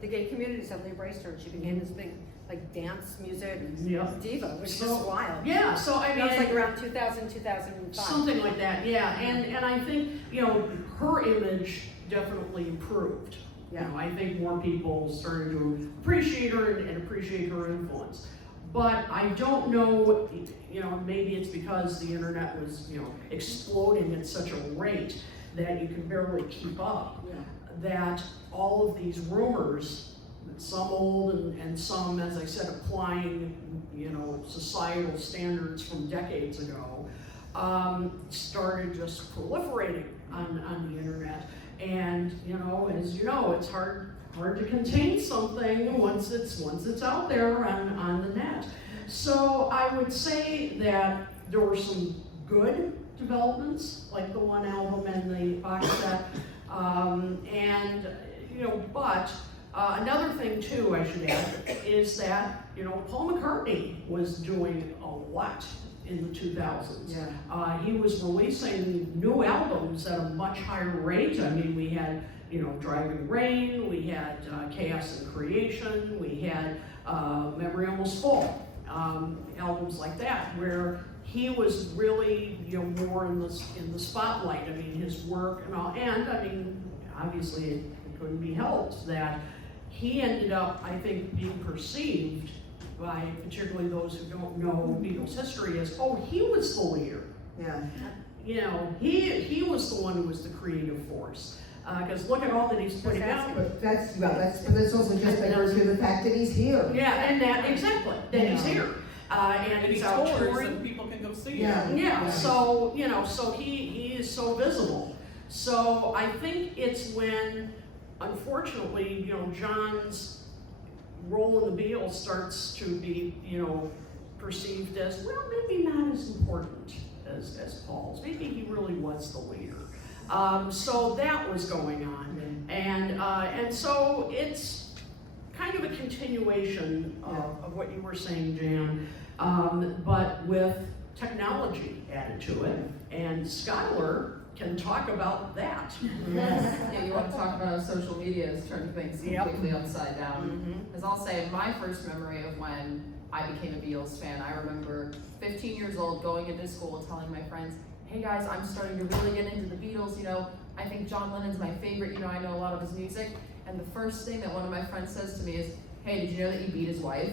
the gay community suddenly embraced her, and she became this big, like, dance music Yeah. diva, which is So- just wild. Yeah, so I And mean. that was like around 2000, 2005. Something like that, yeah, and I think, you know, her image definitely improved. You Yeah. know, I think more people started to appreciate her and appreciate her influence. But I don't know, you know, maybe it's because the internet was, you know, exploding at such a rate that you can barely keep up, Yeah. that all of these rumors, some old and some, as I said, applying, you know, societal standards from decades ago, started just proliferating on the internet. And, you know, as you know, it's hard to contain something once it's out there on the net. So I would say that there were some good developments, like the one album and the box set, and, you know, but another thing too, I should add, is that, you know, Paul McCartney was doing a lot in the 2000s. Yeah. He was releasing new albums at a much higher rate. I mean, we had, you know, Driving Rain, we had Chaos and Creation, we had Memory Almost Full, albums like that, where he was really, you know, more in the spotlight. I mean, his work and all, and I mean, obviously it couldn't be helped that he ended up, I think, being perceived by particularly those who don't know Beatles history as, oh, he was the leader. Yeah. You know, he was the one who was the creative force. Because look at all that he's putting out. But that's also just by virtue of the fact that he's here. Yeah, and that, exactly, that he's Yeah. here. And And he's he out tours touring. and people can go see Yeah. him. Yeah, Right. so, you know, so he is so visible. So I think it's when, unfortunately, you know, John's role in the Beatles starts to be, you know, perceived as, well, maybe not as important as Paul's. Maybe he really was the leader. So that was going on. And so it's kind of a continuation of what you were saying, Jan, but with technology added to it, and Skylar can talk about that. Yeah, you want to talk about how social media has turned things completely upside down. As I'll say, my first memory of when I became a Beatles fan, I remember 15 years old going into school telling my friends, hey guys, I'm starting to really get into the Beatles, you know, I think John Lennon's my favorite, you know, I know a lot of his music. And the first thing that one of my friends says to me is, hey, did you know that he beat his wife?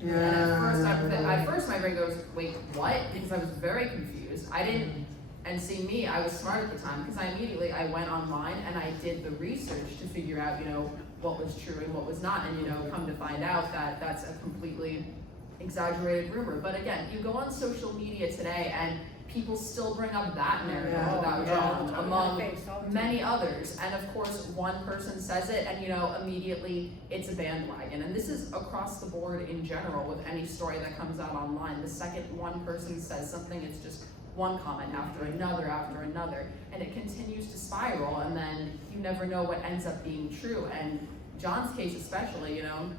And at first my brain goes, wait, what? Because I was very confused. I didn't, and see me, I was smart at the time, because I went online and I did the research to figure out, you know, what was true and what was not, and you know, come to find out that that's a completely exaggerated rumor. But again, you go on social media today and people still bring up that narrative about John among many others. And of course, one person says it and, you know, immediately it's a bandwagon. And this is across the board in general with any story that comes out online. The second one person says something, it's just one comment after another. And it continues to spiral, and then you never know what ends up being true. And John's case especially, you know,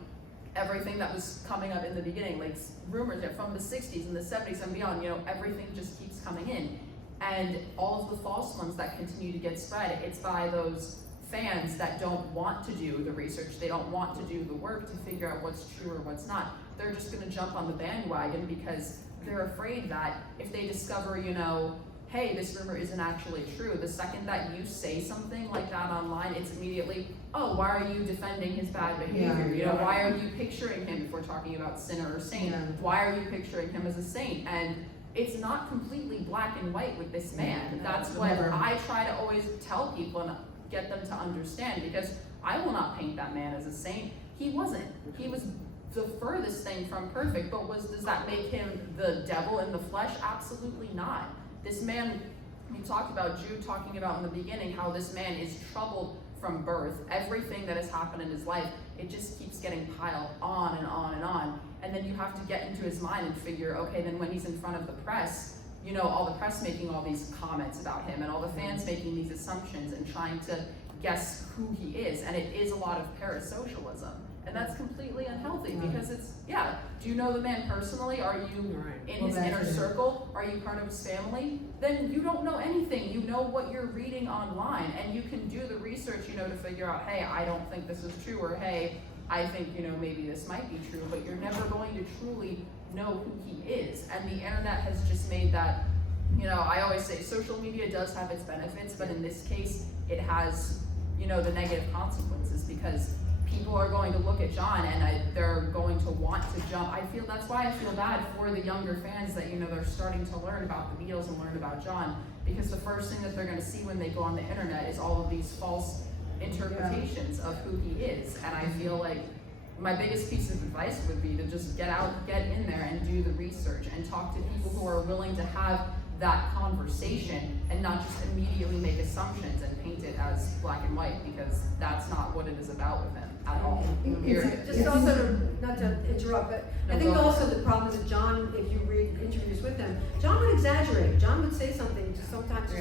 everything that was coming up in the beginning, like rumors from the 60s and the 70s and beyond, you know, everything just keeps coming in. And all of the false ones that continue to get spread, it's by those fans that don't want to do the research, they don't want to do the work to figure out what's true or what's not. They're just gonna jump on the bandwagon because they're afraid that if they discover, you know, hey, this rumor isn't actually true, the second that you say something like that online, it's immediately, oh, why are you defending his bad behavior? You know, why are you picturing him, if we're talking about sinner or saint, why are you picturing him as a saint? And it's not completely black and white with this man. That's what I try to always tell people and get them to understand, because I will not paint that man as a saint. He wasn't. He was the furthest thing from perfect, but does that make him the devil in the flesh? Absolutely not. This man, we talked about Jude talking about in the beginning, how this man is troubled from birth. Everything that has happened in his life, it just keeps getting piled on and on and on. And then you have to get into his mind and figure, okay, then when he's in front of the press, you know, all the press making all these comments about him and all the fans making these assumptions and trying to guess who he is. And it is a lot of parasocialism. And that's completely unhealthy because it's, do you know the man personally? Are you in his inner circle? Are you part of his family? Then you don't know anything. You know what you're reading online, and you can do the research, you know, to figure out, hey, I don't think this is true, or hey, I think, you know, maybe this might be true, but you're never going to truly know who he is. And the internet has just made that, you know, I always say social media does have its benefits, but in this case, it has, you know, the negative consequences, because people are going to look at John and they're going to want to jump. That's why I feel bad for the younger fans that, you know, they're starting to learn about the Beatles and learn about John, because the first thing that they're going to see when they go on the internet is all of these false interpretations of who he is. And I feel like my biggest piece of advice would be to just get in there and do the research and talk to people who are willing to have that conversation and not just immediately make assumptions and paint it as black and white, because that's not what it is about with him at all. Period. Just also, not to interrupt, but I think also the problem with John, if you read interviews with him, John would exaggerate. John would say something, just sometimes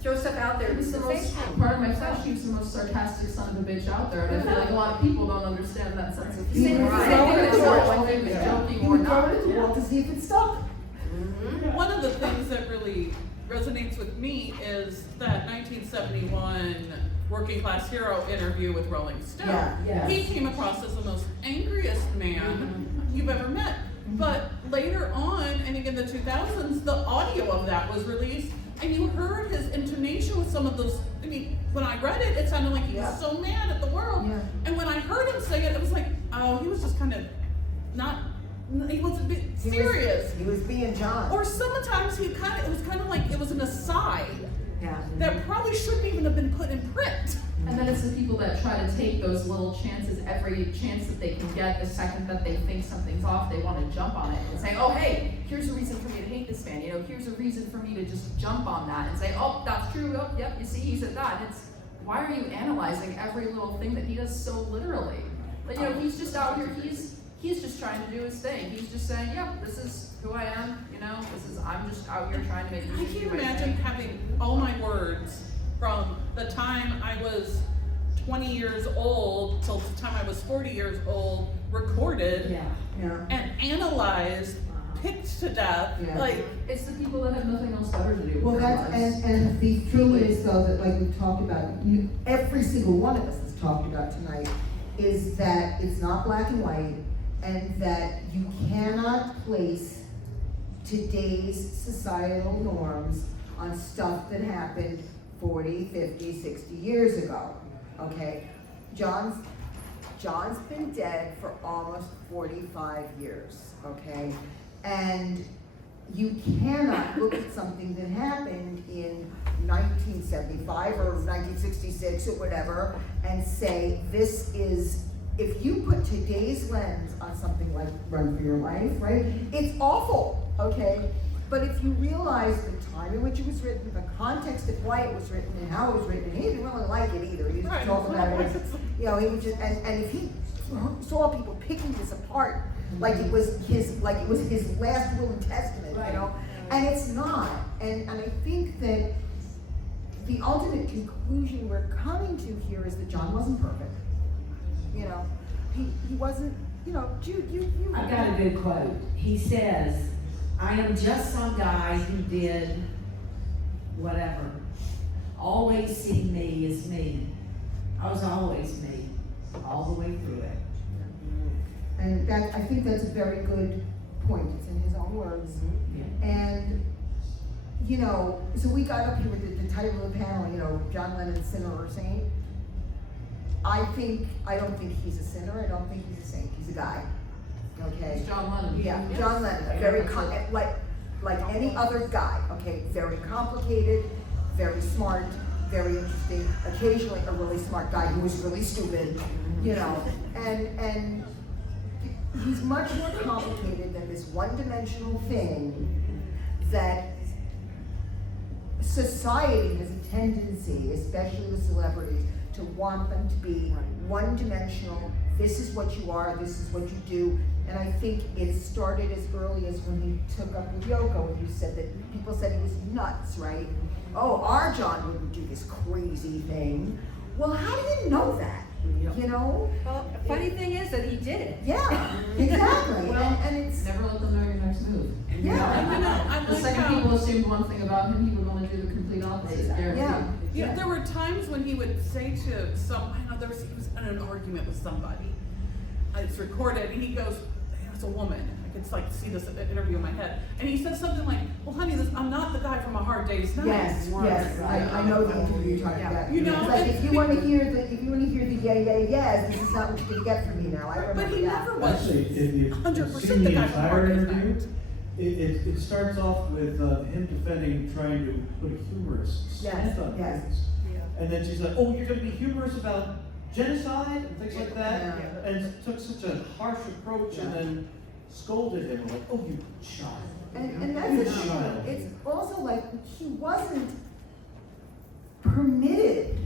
throw stuff out there. He was the most, part of my flesh, he was the most sarcastic son of a bitch out there, and I feel like a lot of people don't understand that sense of humor. Whether he was joking or not. To see if it stuck. One of the things that really resonates with me is that 1971 Working Class Hero interview with Rolling Stone. He came across as the most angriest man you've ever met. But later on, I think in the 2000s, the audio of that was released, and you heard his intonation with some of those. I mean, when I read it, it sounded like he was so mad at the world. And when I heard him say it, it was like, oh, he was just kind of not. He was a bit serious. He was being John. Or sometimes it was kind of like it was an aside that probably shouldn't even have been put in print. And then it's the people that try to take those little chances, every chance that they can get. The second that they think something's off, they want to jump on it and say, oh, hey, here's a reason for me to hate this man. You know, here's a reason for me to just jump on that and say, oh, that's true. Oh, yep, you see, he said that. And it's, why are you analyzing every little thing that he does so literally? But, you know, he's just out here, he's just trying to do his thing. He's just saying, yep, this is who I am, you know, I'm just out here trying to make I can't imagine having all my words from the time I was 20 years old till the time I was 40 years old recorded and analyzed picked to death. Yeah. Like, It's the people that have nothing else better to do with Well, their that's, lives. and the truth is though, that like we've talked about, every single one of us has talked about tonight, is that it's not black and white, and that you cannot place today's societal norms on stuff that happened 40, 50, 60 years ago, okay? John's been dead for almost 45 years, okay? And you cannot look at something that happened in 1975 or 1966 or whatever and say, this is, if you put today's lens on something like Run for Your Life, right? It's awful, okay? But if you realize the time in which it was written, the context of why it was written and how it was written, he didn't really like it either. He used to talk about it as, you know, he was just, and if he saw people picking this apart, like it was his last will and testament, you know? And it's not. And I think that the ultimate conclusion we're coming to here is that John wasn't perfect. You know, he wasn't, you know, Jude, you. I've got a good quote. He says, I am just some guy who did whatever. Always see me as me. I was always me, all the way through it. And that, I think that's a very good point. It's in his own words. Yeah. And, you know, so we got up here with the title of the panel, you know, John Lennon, sinner or saint. I don't think he's a sinner. I don't think he's a saint. He's a guy. Okay. It's John Lennon. Yeah, Yes. John Lennon, like any other guy, okay, very complicated, very smart, very interesting, occasionally a really smart guy who was really stupid, you know, and he's much more complicated than this one-dimensional thing that society has a tendency, especially with celebrities, to want them to be one-dimensional. This is what you are, this is what you do. And I think it started as early as when he took up with Yoko, and you said that people said he was nuts, right? Oh, our John wouldn't do this crazy thing. Well, how do you know that? You know? Well, the funny thing is that he did it. Yeah, exactly. Well, and it's, Never let them know your next move. yeah. you know, I The like second how, people assumed one thing about him, he would want to do the complete opposite, guaranteed. Yeah. yeah, there were times when he would say to he was in an argument with somebody. It's recorded, and he goes, it was a woman. I could like see this interview in my head. And he says something like, well, honey, I'm not the guy from A Hard Day's Night. Yes, yes, I know the interview you're talking about. You know, It's like, and- if you want to hear the yes, this is not what you're gonna get from me now. I But remember he that. never was Actually, if you 100% see the the guy from entire Hard Day's interview, Night. it starts off with him defending, trying to put a humorous slant on yes. things. And then she's like, oh, you're gonna be humorous about genocide and things like that? Yeah. And took such a harsh approach and then scolded him, like, oh, you child. And that's the thing, Child. it's also like, he wasn't permitted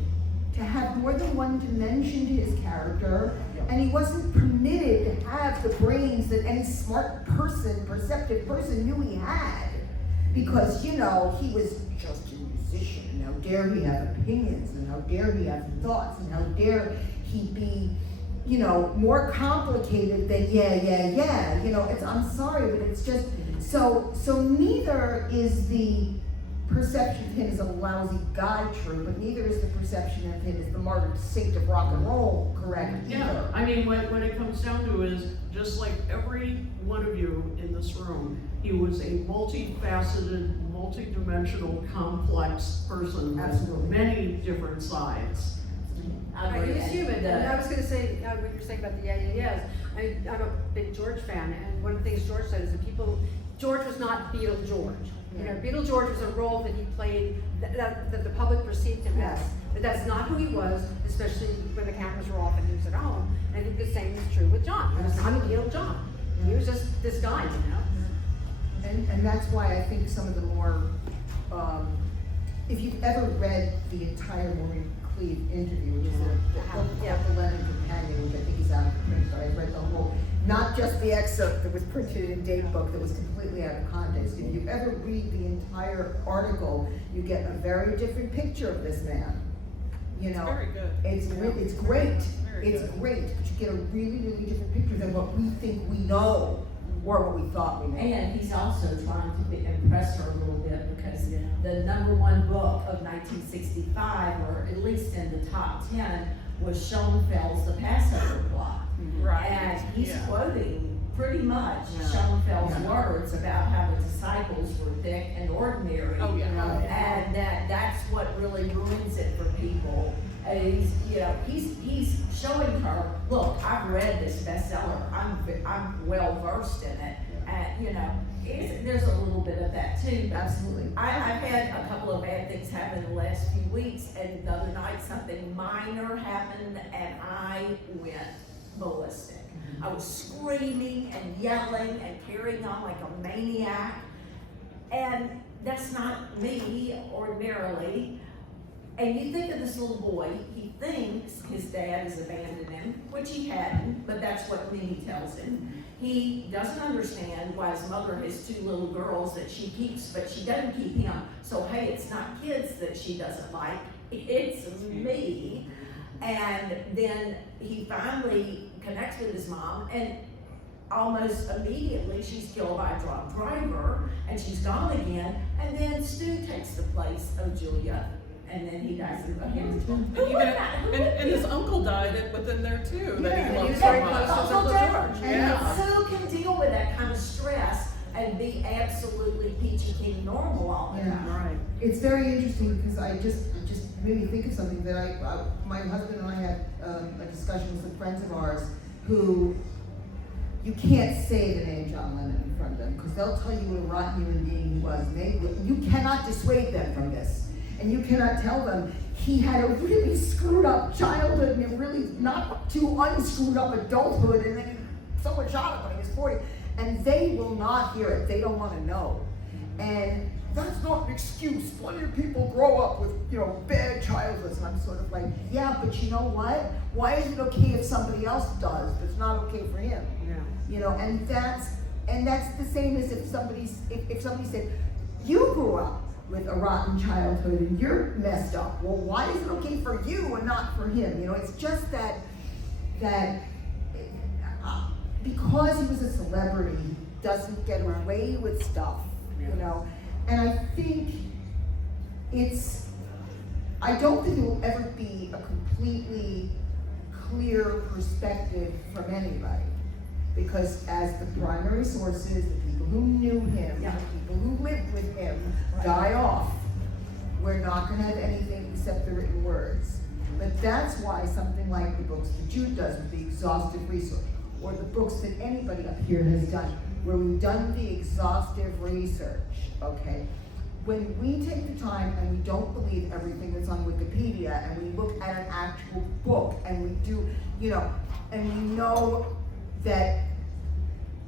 to have more than one dimension to his character, and he wasn't permitted to have the brains that any smart person, perceptive person knew he had. Because, you know, he was just a musician, and how dare he have opinions, and how dare he have thoughts, and how dare he be, you know, more complicated than yeah. You know, I'm sorry, but it's just, so neither is the perception of him as a lousy guy true, but neither is the perception of him as the martyred saint of rock and roll correct Yeah, either. I mean, what it comes down to is, just like every one of you in this room, he was a multifaceted, multi-dimensional, complex person with Absolutely. many different sides. Right, he was human, and I was gonna say, what you're saying about the yeahs, I'm a big George fan, and one of the things George said is that George was not Beatle George. You know, Beatle George was a role that he played, that the public perceived him as. Yes. But that's not who he was, especially when the cameras were off and he was at home. And I think the same is true with John. He was not a Beatle John. He was just this guy, you know? And that's why I think some of the more, if you've ever read the entire Maureen Cleave interview, which is the Lennon Companion, which I think is out of print, but I've read the whole, not just the excerpt that was printed in Date Book that was completely out of context. If you ever read the entire article, you get a very different picture of this man. You know, Very good. it's great. Very It's good. great, but you get a really, really different picture than what we think we know were what we thought we were. And he's also trying to impress her a little bit because the #1 book of 1965, or at least in the top 10, was Schoenfeld's The Passover Plot. Right. And he's Yeah. quoting pretty much Yeah. Schoenfeld's Yeah. words about how the disciples were thick and ordinary. Oh, yeah. And that's what really ruins it for people. And he's showing her, look, I've read this bestseller. I'm well versed in it. And there's a little bit of that too. But Absolutely. I've had a couple of bad things happen in the last few weeks, and the other night something minor happened, and I went ballistic. I was screaming and yelling and carrying on like a maniac, and that's not me ordinarily. And you think of this little boy, he thinks his dad has abandoned him, which he hadn't, but that's what Mimi tells him. He doesn't understand why his mother has 2 little girls that she keeps, but she doesn't keep him. So hey, it's not kids that she doesn't like, it's me. And then he finally connects with his mom, and almost immediately she's killed by a drunk driver, and she's gone again. And then Stu takes the place of Julia, and then he dies in the hands. And his uncle died within there too, that he Yeah, loved he was so very much. close to Uncle Uncle George. George. And Yeah. who can deal with that kind of stress and be absolutely peachy keen normal all the time? Right. It's very interesting because I just made me think of something that my husband and I had a discussion with some friends of ours who, you can't say the name John Lennon in front of them because they'll tell you what a rotten human being he was. You cannot dissuade them from this. And you cannot tell them he had a really screwed up childhood and a really not too unscrewed up adulthood, and then someone shot him when he was 40. And they will not hear it. They don't want to know. And that's not an excuse. Plenty of people grow up with, bad childhoods. And I'm sort of like, yeah, but you know what? Why is it okay if somebody else does, but it's not okay for him? Yeah. And that's the same as if somebody said, you grew up with a rotten childhood and you're messed up. Well, why is it okay for you and not for him? It's just that because he was a celebrity, he doesn't get away with stuff, And I think I don't think it will ever be a completely clear perspective from anybody. Because as the primary sources, the people who knew him, the people who lived with him die off, we're not going to have anything except the written words. But that's why something like the books that Jude does with the exhaustive research, or the books that anybody up here has done, where we've done the exhaustive research, okay? When we take the time and we don't believe everything that's on Wikipedia, and we look at an actual book, and we do, and we know that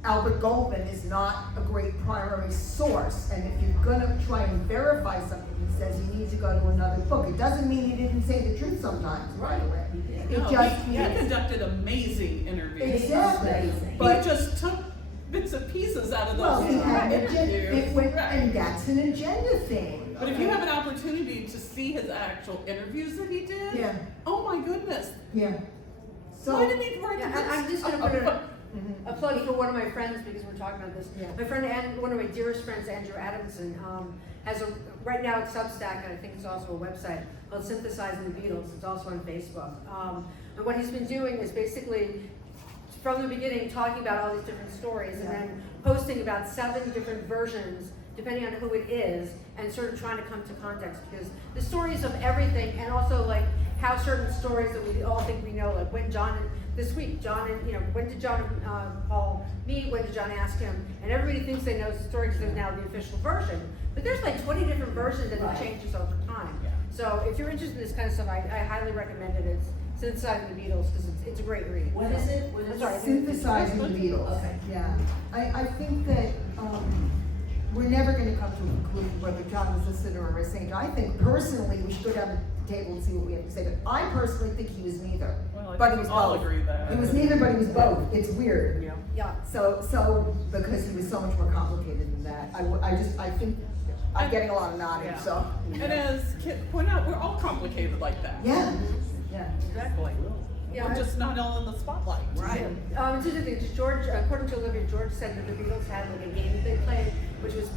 Albert Goldman is not a great primary source, and if you're gonna try and verify something, he says you need to go to another book. It doesn't mean he didn't say the truth sometimes, right away. No, It just he means conducted amazing interviews. exactly. He But just took bits and pieces out of well, those he had an interviews. agenda, and that's an agenda thing. But if you have an opportunity to see his actual interviews that he did, Yeah, oh my goodness, yeah. So why didn't he write Yeah, this? I'm just gonna put a plug for one of my friends because we're talking about this. Yeah. My friend and one of my dearest friends, Andrew Adamson, has right now it's Substack, and I think it's also a website called Synthesizing the Beatles. It's also on Facebook. And what he's been doing is basically from the beginning talking about all these different stories and then posting about 7 different versions depending on who it is, and sort of trying to come to context, because the stories of everything, and also like how certain stories that we all think we know, like when this week, when did John and Paul meet, when did John ask him, and everybody thinks they know the story because there's now the official version, but there's like 20 different versions and it changes over time. So if you're interested in this kind of stuff, I highly recommend it. It's Synthesizing the Beatles, because it's a great read. What is it? I'm sorry. Synthesizing the Beatles. Okay. Yeah, I think that we're never going to come to a conclusion whether John was a sinner or a saint. I think personally we should go down the table and see what we have to say. But I personally think he was neither. Well, I But think he was we all both. agree that. He was neither, but he was both. It's weird. Yeah. So because he was so much more complicated than that. I think I'm getting a lot of nodding. Yeah. So And as Kit pointed out, we're all complicated like that. yeah. Exactly. Yeah, we're just not all in the spotlight. Right. It's interesting, George, according to Olivia, George said that the Beatles had like a game they played, which was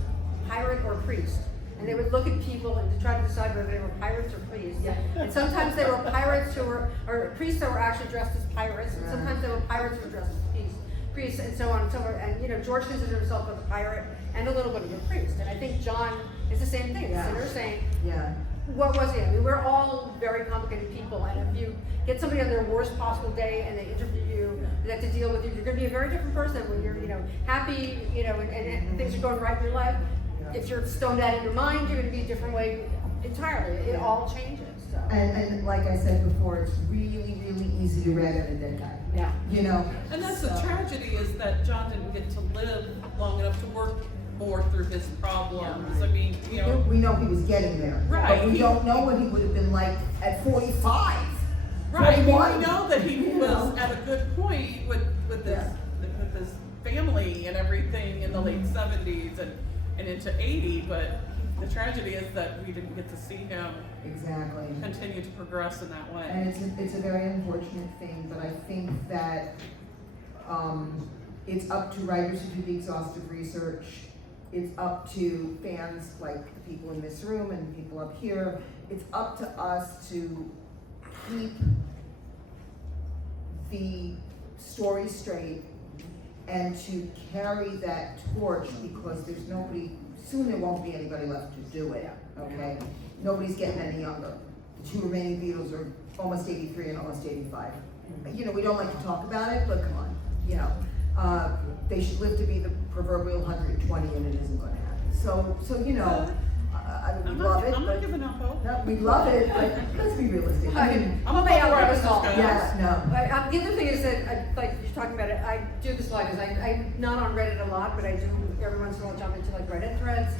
pirate or priest. And they would look at people and to try to decide whether they were pirates or priests. Yeah. And sometimes they were pirates who were, or priests that were actually dressed as pirates, and sometimes they were pirates who were dressed as priests, and so on and so forth. And you know, George considered himself as a pirate and a little bit of a priest. And I think John is the same thing. Yeah. So they're saying, Yeah. what was he? I mean, we're all very complicated people, and if you get somebody on their worst possible day and they interview you, they have to deal with you, you're going to be a very different person when you're, you know, happy, you know, and things are going right in your life. If you're stoned out of your mind, you're going to be a different way entirely. It all changes. So. And like I said before, it's really, really easy to rag on a dead guy. Yeah. You know? And that's the So- tragedy, is that John didn't get to live long enough to work more through his problems. I mean, you know, We know he was getting there. Right. But we don't know what he would have been like at 45. right, we 41. know that he You was know? at a good point with his family and everything in the late 70s and into 80, but the tragedy is that we didn't get to see him Exactly. continue to progress in that way. And it's a very unfortunate thing, but I think that it's up to writers to do the exhaustive research. It's up to fans like the people in this room and the people up here. It's up to us to keep the story straight and to carry that torch, because there's nobody, soon there won't be anybody left to do it, okay? Nobody's getting any younger. The two remaining Beatles are almost 83 and almost 85. You know, we don't like to talk about it, but come on, you know. They should live to be the proverbial 120, and it isn't gonna happen. So you know, we love it, I'm not but, giving up hope. no, we love it, but let's be realistic. I mean, I'm May above where outlive this us is all. going. yes, no. The other thing is that, like you're talking about it, I do this a lot because I'm not on Reddit a lot, but I do every once in a while jump into like Reddit threads.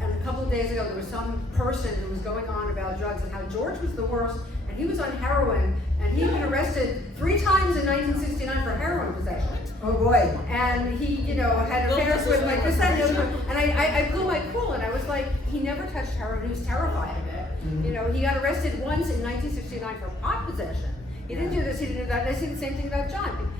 And a couple of days ago, there was some person who was going on about drugs and how George was the worst, and he was on heroin, and he'd been arrested 3 times in 1969 for heroin possession. Oh boy. And he, you know, had affairs with like this, that, and the other. And I blew my cool, and I was like, he never touched heroin. He was terrified of it. You know, he got arrested once in 1969 for pot possession. He didn't do this, he didn't do that. And I say the same thing about John.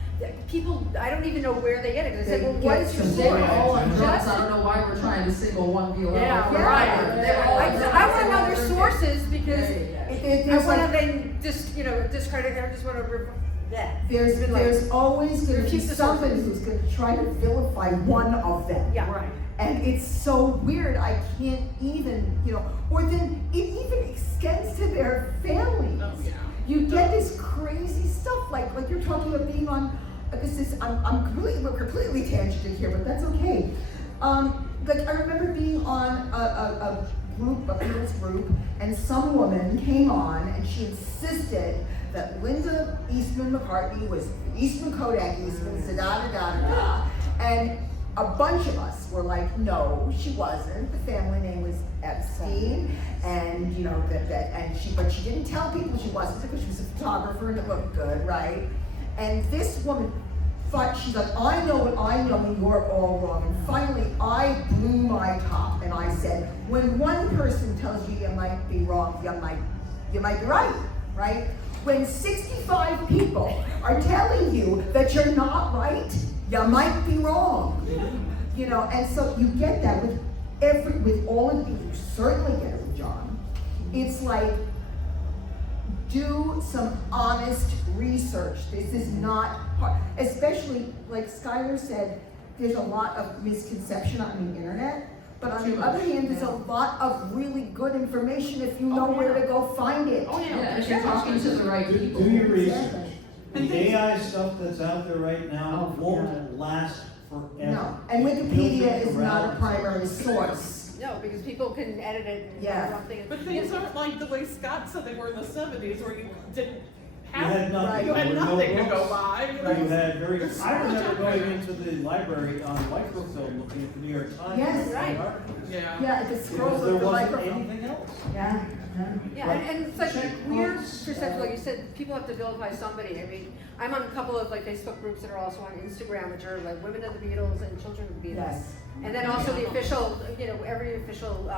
People, I don't even know where they get it. I said, well, what is your They were story? all on drugs, Just- I don't know why we're trying to single one Beatle Yeah, out. right. They were all on drugs. I want to know their sources because I There's want to like, then just, you know, discredit her. I just want to that. there's always gonna be refute the somebody sources. who's gonna try to vilify one of them. Yeah, right. And it's so weird, I can't even, you know, or then it even extends to their families. Oh, yeah. You get this crazy stuff, like you're talking about being on, we're completely tangented here, but that's okay. Like I remember being on a Beatles group, and some woman came on and she insisted that Linda Eastman McCartney was Eastman Kodak Eastman, da da da da da. And a bunch of us were like, no, she wasn't. The family name was Epstein, and you know but she didn't tell people she wasn't because she was a photographer and it looked good, right? And this woman thought, she's like, I know what I know, and you're all wrong. And finally, I blew my top, and I said, when one person tells you you might be wrong, you might be right, right? When 65 people are telling you that you're not right, you might be wrong. You know, and so you get that with all of you. You certainly get it with John. It's like, do some honest research. This is not hard. Especially, like Skylar said, there's a lot of misconception on the internet. But on the other hand, there's a lot of really good information if you know where to go find it. Oh Yeah, yeah. if you're talking to the right people. Do your research. Exactly. The AI stuff that's out there right now Oh, won't last forever. No, and You'll Wikipedia think is not a around- primary source. No, because people can edit it and Yeah. do something. But things aren't like the way Scott said they were in the 70s, where you didn't You had have, nothing. you had There were no nothing to go books. by. You You know? had very, There's so I much remember out going there. into the library on microfilm, looking at the New York Times. Yes, and right. articles. Yeah. Yeah, it just scrolls Because there with the wasn't microphone. anything else. Yeah. Yeah, and it's like Check weird books, perception, like you said, people have to vilify somebody. I mean, I'm on a couple of like Facebook groups that are also on Instagram, which are like Women of the Beatles and Children of the Beatles. Yes. And then also the official, you know, every official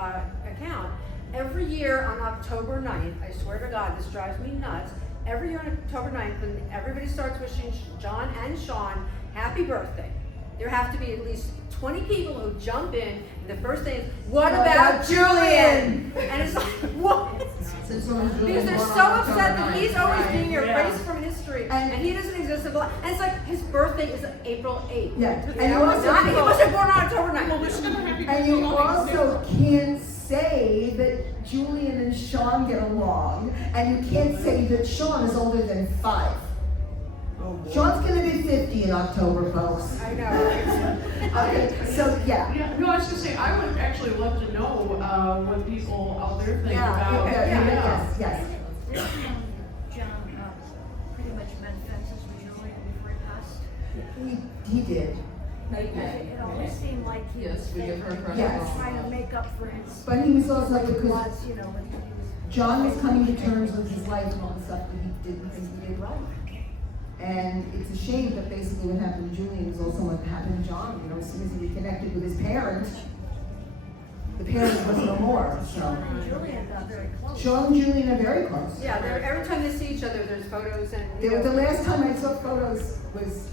account. Every year on October 9th, I swear to God, this drives me nuts, every year on October 9th, when everybody starts wishing John and Sean happy birthday, there have to be at least 20 people who jump in, and the first thing is, what about Julian? And it's like, what? Because they're so upset that he's always being erased from history, and he doesn't exist. And it's like, his birthday is April 8th. Yeah. And he wasn't born on October 9th. Well, wish him a happy And you birthday. also can't say that Julian and Sean get along, and you can't say that Sean is older than 5. Sean's gonna be 50 in October, folks. I know. Okay, so yeah. Yeah, no, I was gonna say, I would actually love to know, what people out there think about. Yes, yes. John pretty much mend fences with Julian before he passed. He did. It always seemed like he Yes, was we give her credit. Yes. trying to make up for his, But he was also because was, you know, when he was. John was coming to terms with his life and all the stuff that he didn't think he did right. And it's a shame that basically what happened to Julian is also what happened to John. You know, as soon as he reconnected with his parents, the parents was no more. Sean So and Julian got very close. Sean and Julian are very close. Yeah, every time they see each other, there's photos and. The last time I saw photos was,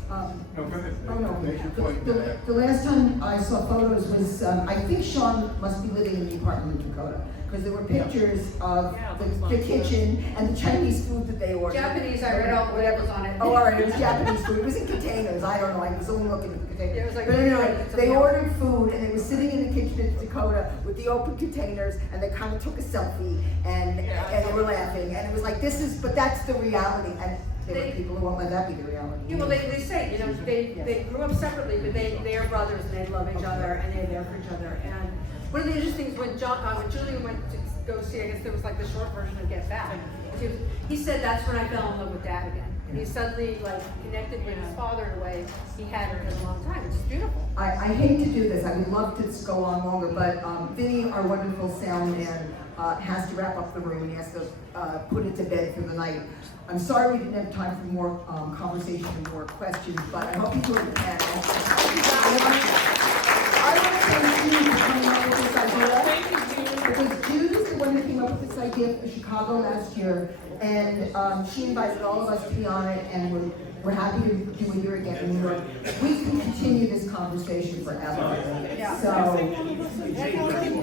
the last time I saw photos was, I think Sean must be living in the apartment in Dakota. Because there were pictures of the kitchen and the Chinese food that they ordered. Japanese, I read all whatever's on it. Oh, all right, it was Japanese food. It was in containers. I don't know. I was only looking at the containers. Yeah, it was like- But anyway, they ordered food and they were sitting in the kitchen in Dakota with the open containers, and they kind of took a selfie and they were laughing, and it was like, this is, but that's the reality. And there were people who won't let that be the reality. Yeah, well, they say, you know, they grew up separately, but they are brothers and they love each other and they're there for each other. And one of the interesting things when Julian went to go see, I guess there was like the short version of Get Back. He said that's when I fell in love with Dad again. And he suddenly like connected with his father in a way he hadn't in a long time. It's just beautiful. I hate to do this. I would love to go on longer, but Vinny, our wonderful sound man, has to wrap up the room. He has to put it to bed for the night. I'm sorry we didn't have time for more conversation and more questions, but I hope you enjoyed the panel. I want to thank Jude for coming up with this idea. Thank you, Jude. Because Jude is the one who came up with this idea for Chicago last year, and she invited all of us to be on it, and we're happy to do it here again in New York. We can continue this conversation forever. Yeah. So,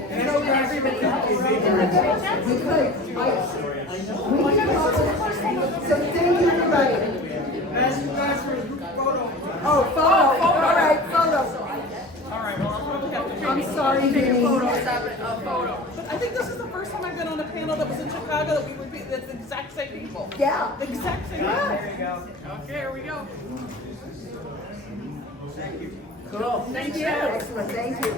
Everybody else. we could. So thank you, everybody. Oh, photo. All right, photo. All right, well, I'll probably have to. I'm sorry, Vinny. I think this is the first time I've been on a panel that was in Chicago that we would be, that's the exact same people. Yeah. The exact same. Yeah. There Okay, here we go. Cool. Thank you. Excellent, thank you.